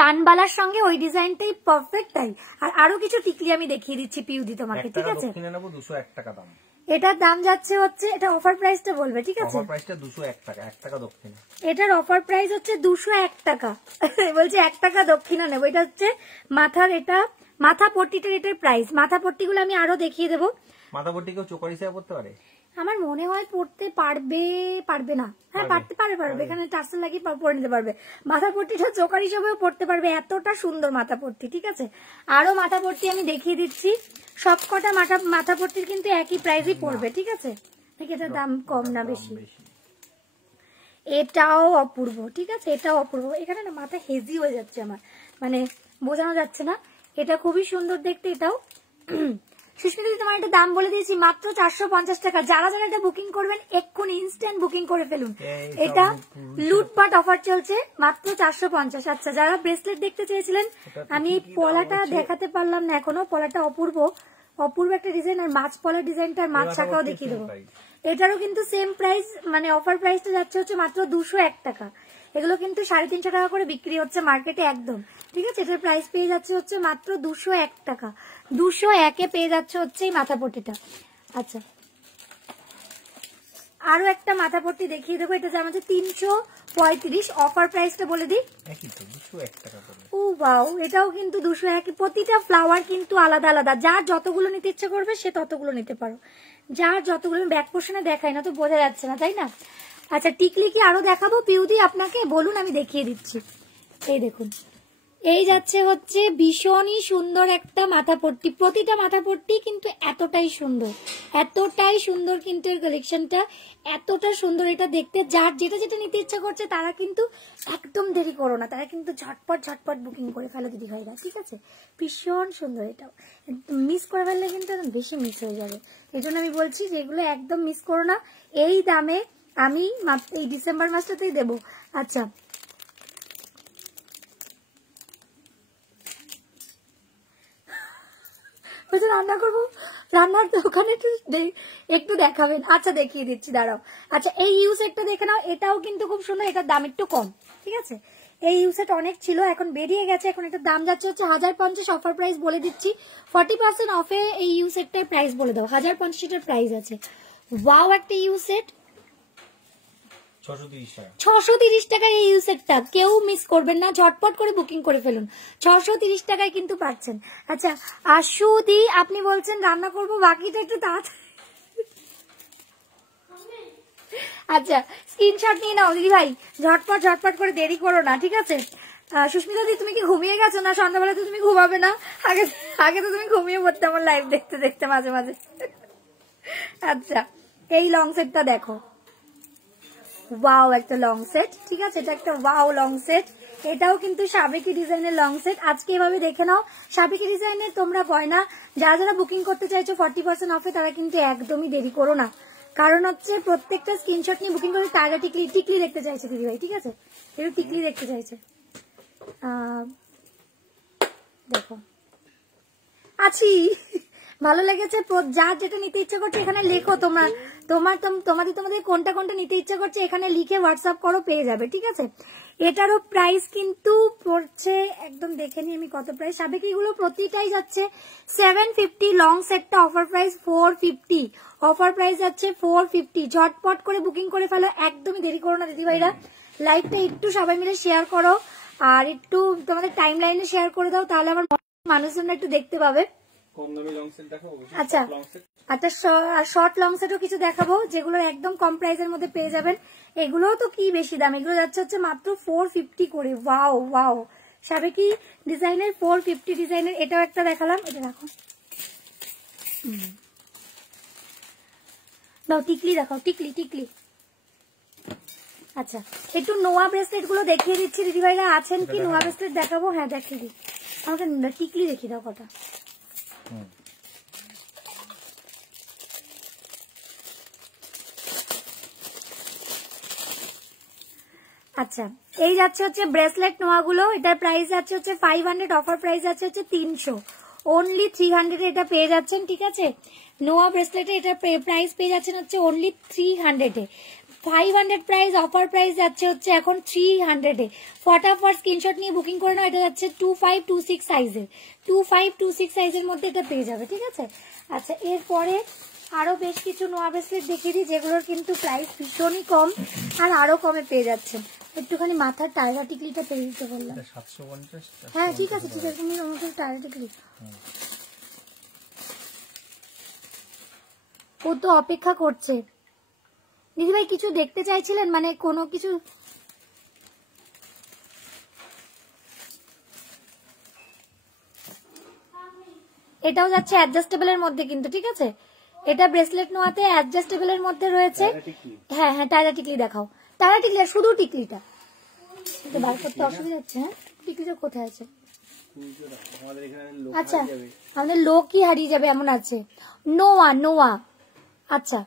কানবালার সঙ্গে ওই ডিজাইনটাই পারফেক্ট, তাই। আর আরো কিছু টিকলি আমি দেখিয়ে দিচ্ছি পিউদি তোমাকে, ঠিক আছে। 201 টাকা দাম, এটার দাম যাচ্ছে হচ্ছে, এটা অফার প্রাইসটা বলবে, ঠিক আছে। অফার প্রাইসটা 201 টাকা, 1 টাকা দক্ষিণা। এটার অফার প্রাইস হচ্ছে 201 টাকা। বলছে 1 টাকা দক্ষিণা নেবো। এটা হচ্ছে মাথার, এটা মাথা পট্টিটার এটার প্রাইস। মাথা পট্টিগুলো আমি আরো দেখিয়ে দেবো। মাথা পট্টি কেউ চোকার হিসেবে পড়তে পারে? আমার মনে হয় পড়তে পারবে, পারবে না, হ্যাঁ পারবে, এখানে টার্সেল লাগিয়ে পরে নিতে পারবে। মাথা পট্টিটা চোকার হিসেবেও পড়তে পারবে, এতটা সুন্দর মাথা পট্টি, ঠিক আছে। আরো মাথা পট্টি আমি দেখিয়ে দিচ্ছি, সবকটা মাথা পট্টির কিন্তু একই প্রাইসই পড়বে, ঠিক আছে। এটার দাম কম না বেশি। এটাও অপূর্ব, ঠিক আছে, এটাও অপূর্ব। এখানে না মাথা হেজি হয়ে যাচ্ছে আমার, মানে বোঝানো যাচ্ছে না। এটা খুবই সুন্দর দেখতে, এটাও সুস্মিতা দিদি তোমার একটা দাম বলে দিয়েছি, মাত্র 450 টাকা। যারা যারা এটা বুকিং করবেন এক্ষুনি ইনস্ট্যান্ট বুকিং করে ফেলুন। এটা লুটপাট অফার চলছে, মাত্র 450। আচ্ছা, যারা ব্রেসলেট দেখতে চেয়েছিলেন, আমি পলাটা দেখাতে পারলাম না এখনো, পলাটা অপূর্ব অপূর্ব একটা ডিজাইন, আর মাছ পলার ডিজাইনটা আর মাছ শাখাও দেখিয়ে দেবো। এটারও কিন্তু সেম প্রাইস, মানে অফার প্রাইসটা যাচ্ছে হচ্ছে মাত্র 201 টাকা। এগুলো কিন্তু 350 টাকা করে বিক্রি হচ্ছে মার্কেটে একদম, ঠিক আছে। এটার প্রাইস পেয়ে যাচ্ছে হচ্ছে মাত্র 201 টাকা। 201-এ পেয়ে যাচ্ছে হচ্ছে এই মাথাপট্টিটা। আচ্ছা, আরো একটা মাথাপট্টি দেখিয়ে দেবো, এটা যেমন 335, অফার প্রাইসটা বলে দিই। ও বাও, এটাও কিন্তু 201। প্রতিটা ফ্লাওয়ার কিন্তু আলাদা আলাদা, যার যতগুলো নিতে ইচ্ছে করবে সে ততগুলো নিতে পারো, যার যতগুলো। ব্যাক পোর্শনে দেখাই না তো বোঝা যাচ্ছে না, তাই না? আচ্ছা, টিকলি কি আরো দেখাবো পিউদি আপনাকে? বলুন, আমি দেখিয়ে দিচ্ছি। এই দেখুন, এই যাচ্ছে হচ্ছে ভীষণই সুন্দর একটা মাথাপট্টি। প্রতিটা মাথাপট্টি কিন্তু এতটাই সুন্দর, এতটাই সুন্দর কিন্তু এর কালেকশনটা, এতটা সুন্দর এটা দেখতে। যার যেটা যেটা নিতে ইচ্ছা করছে তারা কিন্তু একদম দেরি করো না, তারা কিন্তু ঝটপট ঝটপট বুকিং করে ফেলো দিদি ভাইরা, ঠিক আছে। ভীষণ সুন্দর, এটাও মিস করে ফেললে কিন্তু বেশি মিস হয়ে যাবে। এই জন্য আমি বলছি যে এগুলো একদম মিস করো না। এই দামে আমি এই ডিসেম্বর মাসটাতেই দেবো। আচ্ছা, রান্না করবো, রান্নার ওখানে একটু দেখাবেন। আচ্ছা, দেখিয়ে দিচ্ছি, দাঁড়াও। আচ্ছা, এই ইউ সেটটা দেখে নাও, এটাও কিন্তু খুব সুন্দর, এটার দাম একটু কম, ঠিক আছে। এই ইউ সেট অনেক ছিল, এখন বেরিয়ে গেছে, এখন এটার দাম যাচ্ছে হচ্ছে 1050। অফার প্রাইস বলে দিচ্ছি, 40% অফে এই ইউ সেটটার প্রাইস বলে দাও। 1050 এটার প্রাইস আছে। ওয়াও, একটা ইউ সেট 630 টাকায় এই ইউ সেটটা কেউ মিস করবেন না, ঝটপট করে বুকিং করে ফেলুন। 630 টাকায় কিন্তু পাচ্ছেন। আচ্ছা, আশুদি আপনি বলছেন রান্না করব, বাকিটা একটু তাড়াতাড়ি। আচ্ছা, স্ক্রিনশট নিয়ে নাও দিদি ভাই, ঝটপট ঝটপট করে, দেরি করো না, ঠিক আছে। সুস্মিতা দি, তুমি কি ঘুমিয়ে গেছো? না সন্ধ্যাবেলা তো তুমি ঘুমাবে না, আগে আগে তো তুমি ঘুমিয়ে পড়তে আমার লাইভ দেখতে দেখতে মাঝে মাঝে। আচ্ছা, এই লং সেটটা দেখো, ওয়াও, একটা লং সেট, ঠিক আছে। এটা একটা ওয়াও লং সেট, এটাও কিন্তু সাবেকি ডিজাইনের লং সেট। আজকে এভাবে দেখে নাও, সাবেকি ডিজাইনের তোমরা গয়না যারা যারা বুকিং করতে চাইছো 40% অফে, তারা কিন্তু একদমই দেরি করো না। কারণ হচ্ছে প্রত্যেকটা স্ক্রিনশট নিয়ে বুকিং করে তারা টিকলি টিকলি দেখতে চাইছে দিদি ভাই, ঠিক আছে। একটু টিকলি দেখতে চাইছে, দেখো আছি। ভালো লেগেছে? যার যেটা নিতে ইচ্ছা করছে এখানে লেখো, তোমাদের কোনটা কোনটা নিতে ইচ্ছা করছে এখানে লিখে হোয়াটসঅ্যাপ করো, পেয়ে যাবে, ঠিক আছে। এটারও প্রাইস কিন্তু পড়ছে, একদম দেখে নি আমি কত প্রাইস। সাবেকিগুলো প্রতিটাই যাচ্ছে 750, লং সেটটা অফার প্রাইস 450, অফার প্রাইস যাচ্ছে 450। ঝটপট করে বুকিং করে ফেলো, একদমই দেরি করো না দিদি ভাইরা। লাইভটা একটু সবাই মিলে শেয়ার করো, আর একটু তোমাদের টাইম লাইনে শেয়ার করে দাও, তাহলে আমার মানুষজনরা একটু দেখতে পাবে। আচ্ছা, একটা শর্ট লং সেটও কিছু দেখাবো, যেগুলো একদম কম প্রাইসের মধ্যে পেয়ে যাবেন। এগুলোও তো কি বেশি দাম, এগুলো যাচ্ছে হচ্ছে মাত্র 450 করে। ওয়াও ওয়াও, সাবেকি ডিজাইনের 450 ডিজাইনের। এটাও একটা দেখালাম, এটা দেখো, দাও টিকলি দেখাও, টিকলি টিকলি। আচ্ছা, একটু নোয়া ব্রেসলেট গুলো দেখিয়ে দিচ্ছি দিদি ভাইরা, আছেন কি? নোয়া ব্রেসলেট দেখাবো, হ্যাঁ দেখিয়ে দিই। আমাকে টিকলি দেখিয়ে দাও কটা। আচ্ছা, এই যাচ্ছে হচ্ছে ব্রেসলেট নোয়াগুলো, এটার প্রাইস যাচ্ছে হচ্ছে 500, অফার প্রাইস যাচ্ছে হচ্ছে 300, অনলি 300 এটা পেয়ে যাচ্ছেন, ঠিক আছে। নোয়া ব্রেসলেটে এটার প্রাইস পেয়ে যাচ্ছেন হচ্ছে অনলি 300-এ। 500 প্রাইস, অফার প্রাইস যাচ্ছে হচ্ছে এখন 300-এ। ফটাফট স্ক্রিনশট নিয়ে বুকিং করে নাও। এটা যাচ্ছে 2526 সাইজের, 2526 সাইজের মধ্যে এটা পেয়ে যাবে, ঠিক আছে। আচ্ছা, এরপরে আরো বেশ কিছু নোয়া ব্রেসলেট দেখিয়ে দিই, যেগুলোর কিন্তু প্রাইস ভীষণই কম, আর আরো কমে পেয়ে যাচ্ছেন। একটুখানি মাথার টায়রা টিকলিটা পেয়ে দিতে বললাম। 750। হ্যাঁ ঠিক আছে, ঠিক আছে, তুমি আমাকে টায়রা টিকলি। ও তো অপেক্ষা করছে। দিদিভাই কিছু দেখতে চাইছিলেন, মানে কোনো কিছু? এটাও যাচ্ছে অ্যাডজাস্টেবলের মধ্যে কিন্তু, ঠিক আছে। এটা ব্রেসলেট নোয়াতে অ্যাডজাস্টেবলের মধ্যে রয়েছে। হ্যাঁ হ্যাঁ, টায়রা টিকলি দেখাও, টায়রা টিকলি, আর শুধু টিকলিটা বার করতে অসুবিধা হচ্ছে। হ্যাঁ, টিকলিটা কোথায় আছে? আমাদের এখানে লোক আচ্ছা হারিয়ে যাবে। আমাদের লোকই হারিয়ে যাবে এমন আছে। নোয়া নোয়া, আচ্ছা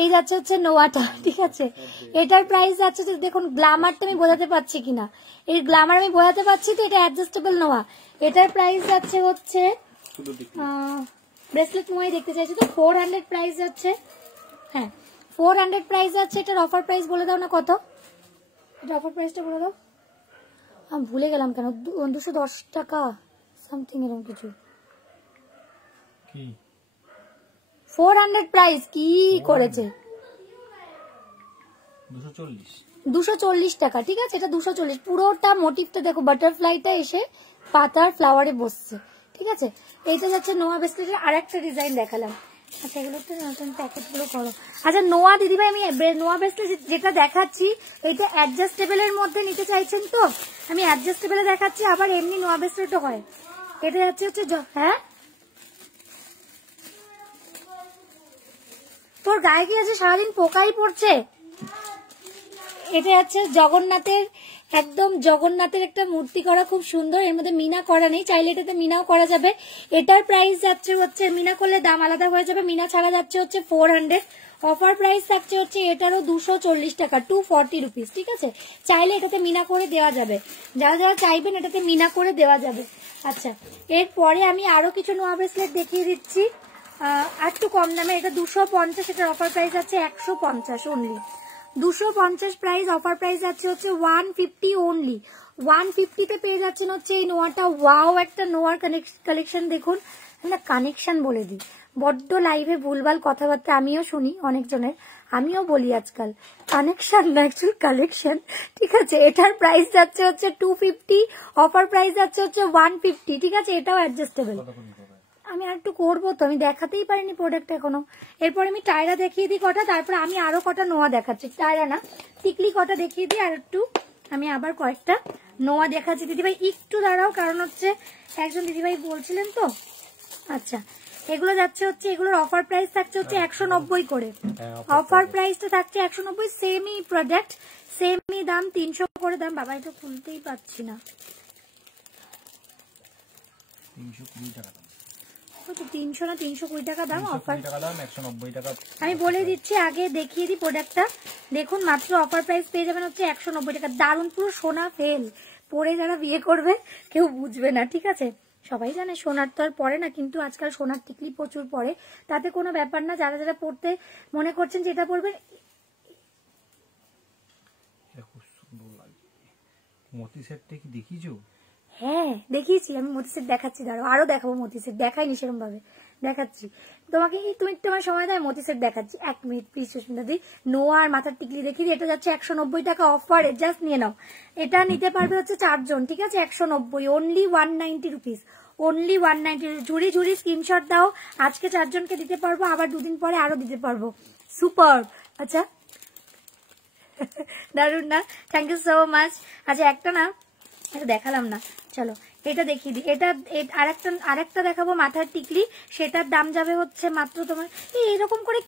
এই যাচ্ছে হচ্ছে নোয়াটা, ঠিক আছে। এটার প্রাইস যাচ্ছে হচ্ছে, দেখুন গ্ল্যামার তো আমি বোঝাতে পারছি কিনা, এই গ্ল্যামার আমি বোঝাতে পারছি তো, এটা অ্যাডজাস্টেবল নোয়া। এটার প্রাইস যাচ্ছে হচ্ছে ব্রেসলেট নোয়াই দেখতে চাইছি তো, 400 প্রাইস যাচ্ছে। হ্যাঁ 400 প্রাইস যাচ্ছে। এটার অফার প্রাইস বলে দাও না কত, এটা অফার প্রাইসটা বলে দাও। আমি ভুলে গেলাম কেন, 210 টাকা সামথিং এরকম কিছু। কি 400 প্রাইস কি করেছে, 240 টাকা, ঠিক আছে। এটা 240, পুরোটা মোটিভটা দেখো, বাটারফ্লাইটা এসে পাতার ফ্লাওয়ারে বসছে, ঠিক আছে। এইটা যাচ্ছে নোয়া ব্রেসলেটের আরেকটা ডিজাইন দেখালাম। আচ্ছা এগুলো তো নতুন প্যাকেট গুলো করো। আচ্ছা নোয়া দিদিভাই, আমি নোয়া ব্রেসলেট যেটা দেখাচ্ছি এটা অ্যাডজাস্টেবল এর মধ্যে নিতে চাইছেন তো, আমি অ্যাডজাস্টেবলে দেখাচ্ছি, আবার এমনি নোয়া ব্রেসলেটও হয়। এটা যাচ্ছে হচ্ছে হ্যাঁ তোর গায়ে কি আছে সারাদিন পোকাই পড়ছে। এটা হচ্ছে জগন্নাথের, একদম জগন্নাথের একটা মূর্তি করা, খুব সুন্দর, এর মধ্যে মিনা করা নেই, চাইলে এটাতে মিনাও করা যাবে। এটার প্রাইস যাচ্ছে হচ্ছে, মিনা করলে দাম আলাদা হয়ে যাবে, মিনা ছাড়া যাচ্ছে হচ্ছে 400। অফার প্রাইস থাকছে হচ্ছে এটারও 240 টাকা, 240 রুপিস, ঠিক আছে। চাইলে এটাতে মিনা করে দেওয়া যাবে, যারা যারা চাইবেন এটাতে মিনা করে দেওয়া যাবে। আচ্ছা এরপরে আমি আরো কিছু নোয়া ব্রেসলেট দেখিয়ে দিচ্ছি, একটু কম দামে। এটা 250, এটার অফার প্রাইস আছে 150 অনলি। 250 প্রাইস, অফার প্রাইস আছে হচ্ছে 150 অনলি। 150-তে পেয়ে যাচ্ছেন হচ্ছে এই নোয়াটা। ওয়াও একটা নোয়ার কালেকশন দেখুন না, কানেকশন বলে দিই, বড্ড লাইভে ভুলভাল কথাবার্তা আমিও শুনি অনেকজনের, আমিও বলি আজকাল, কানেকশন না অ্যাকচুয়াল কালেকশন, ঠিক আছে। এটার প্রাইস যাচ্ছে হচ্ছে 250, অফার প্রাইস যাচ্ছে হচ্ছে 150, ঠিক আছে। এটাও অ্যাডজাস্টেবল। আমি আর একটু করবো তো, আমি দেখাতেই পারিনি প্রোডাক্ট এখনো। এরপর আমি টায়রা দেখিয়ে দিই কটা, তারপর আমি আরো কটা নোয়া দেখাচ্ছি, টায়রা না টিকলি কটা দেখিয়ে দিই, আর একটু আমি আবার কয়েকটা নোয়া দেখাচ্ছি। দিদিভাই একটু দাঁড়াও, কারণ হচ্ছে একজন দিদিভাই বলছিলেন তো। আচ্ছা এগুলো যাচ্ছে হচ্ছে, এগুলোর অফার প্রাইস থাকছে হচ্ছে 190 করে, অফার প্রাইসটা থাকছে 190। সেমই প্রোডাক্ট, সেমই দাম, 300 করে দাম। বাবা এটা খুলতেই পাচ্ছি না, 320 টাকা দাম, 300 না 320 টাকা দাম, অফার 190 টাকা। আমি বলে দিচ্ছি, আগে দেখিয়ে দিই প্রোডাক্টটা, দেখুন মাত্র অফার প্রাইস পেয়ে যাবেন হচ্ছে 190 টাকা। দারুণ, পুরো সোনা ফেল, পরে যারা বিয়ে করবে কেউ বুঝবে না, ঠিক আছে। সবাই জানে সোনার তো আর পরে না, কিন্তু আজকাল সোনার টিকলি প্রচুর পরে, তাতে কোনো ব্যাপার না। যারা যারা পড়তে মনে করছেন যেটা পড়বেন, খুব সুন্দর লাগছে। মতি সেটটা কি দেখিয়েছো? হ্যাঁ দেখিয়েছি, আমি মতি সেট দেখাচ্ছি, দাঁড়াও আরো দেখাবো। মতি সেট দেখাইনি সেরকম ভাবে, দেখাচ্ছি তোমাকে, তুমি তোমার সময় দেয় মতি সেট দেখাচ্ছি। 1 মিনিট প্লিজ সুস্মিতা দি, নোয়া আর মাথার টিকলি দেখিয়ে দিই। এটা যাচ্ছে 190 টাকা, অফার, জাস্ট নিয়ে নাও। এটা নিতে পারবে হচ্ছে 4 জন, ঠিক আছে। 190 অনলি, 190 রুপিস অনলি, 190। ঝুড়ি ঝুড়ি স্ক্রিনশট দাও, আজকে 4 জনকে দিতে পারবো, আবার 2 দিন পরে আরো দিতে পারবো। সুপার, আচ্ছা দারুন না, থ্যাংক ইউ সো মাচ। আচ্ছা একটা না, এটা দেখালাম না, চলো এটা দেখিয়ে দিই। এটা আরেকটা দেখাবো মাথার টিকলি, সেটার দাম যাবে হচ্ছে মাত্র তোমার, এরকম করে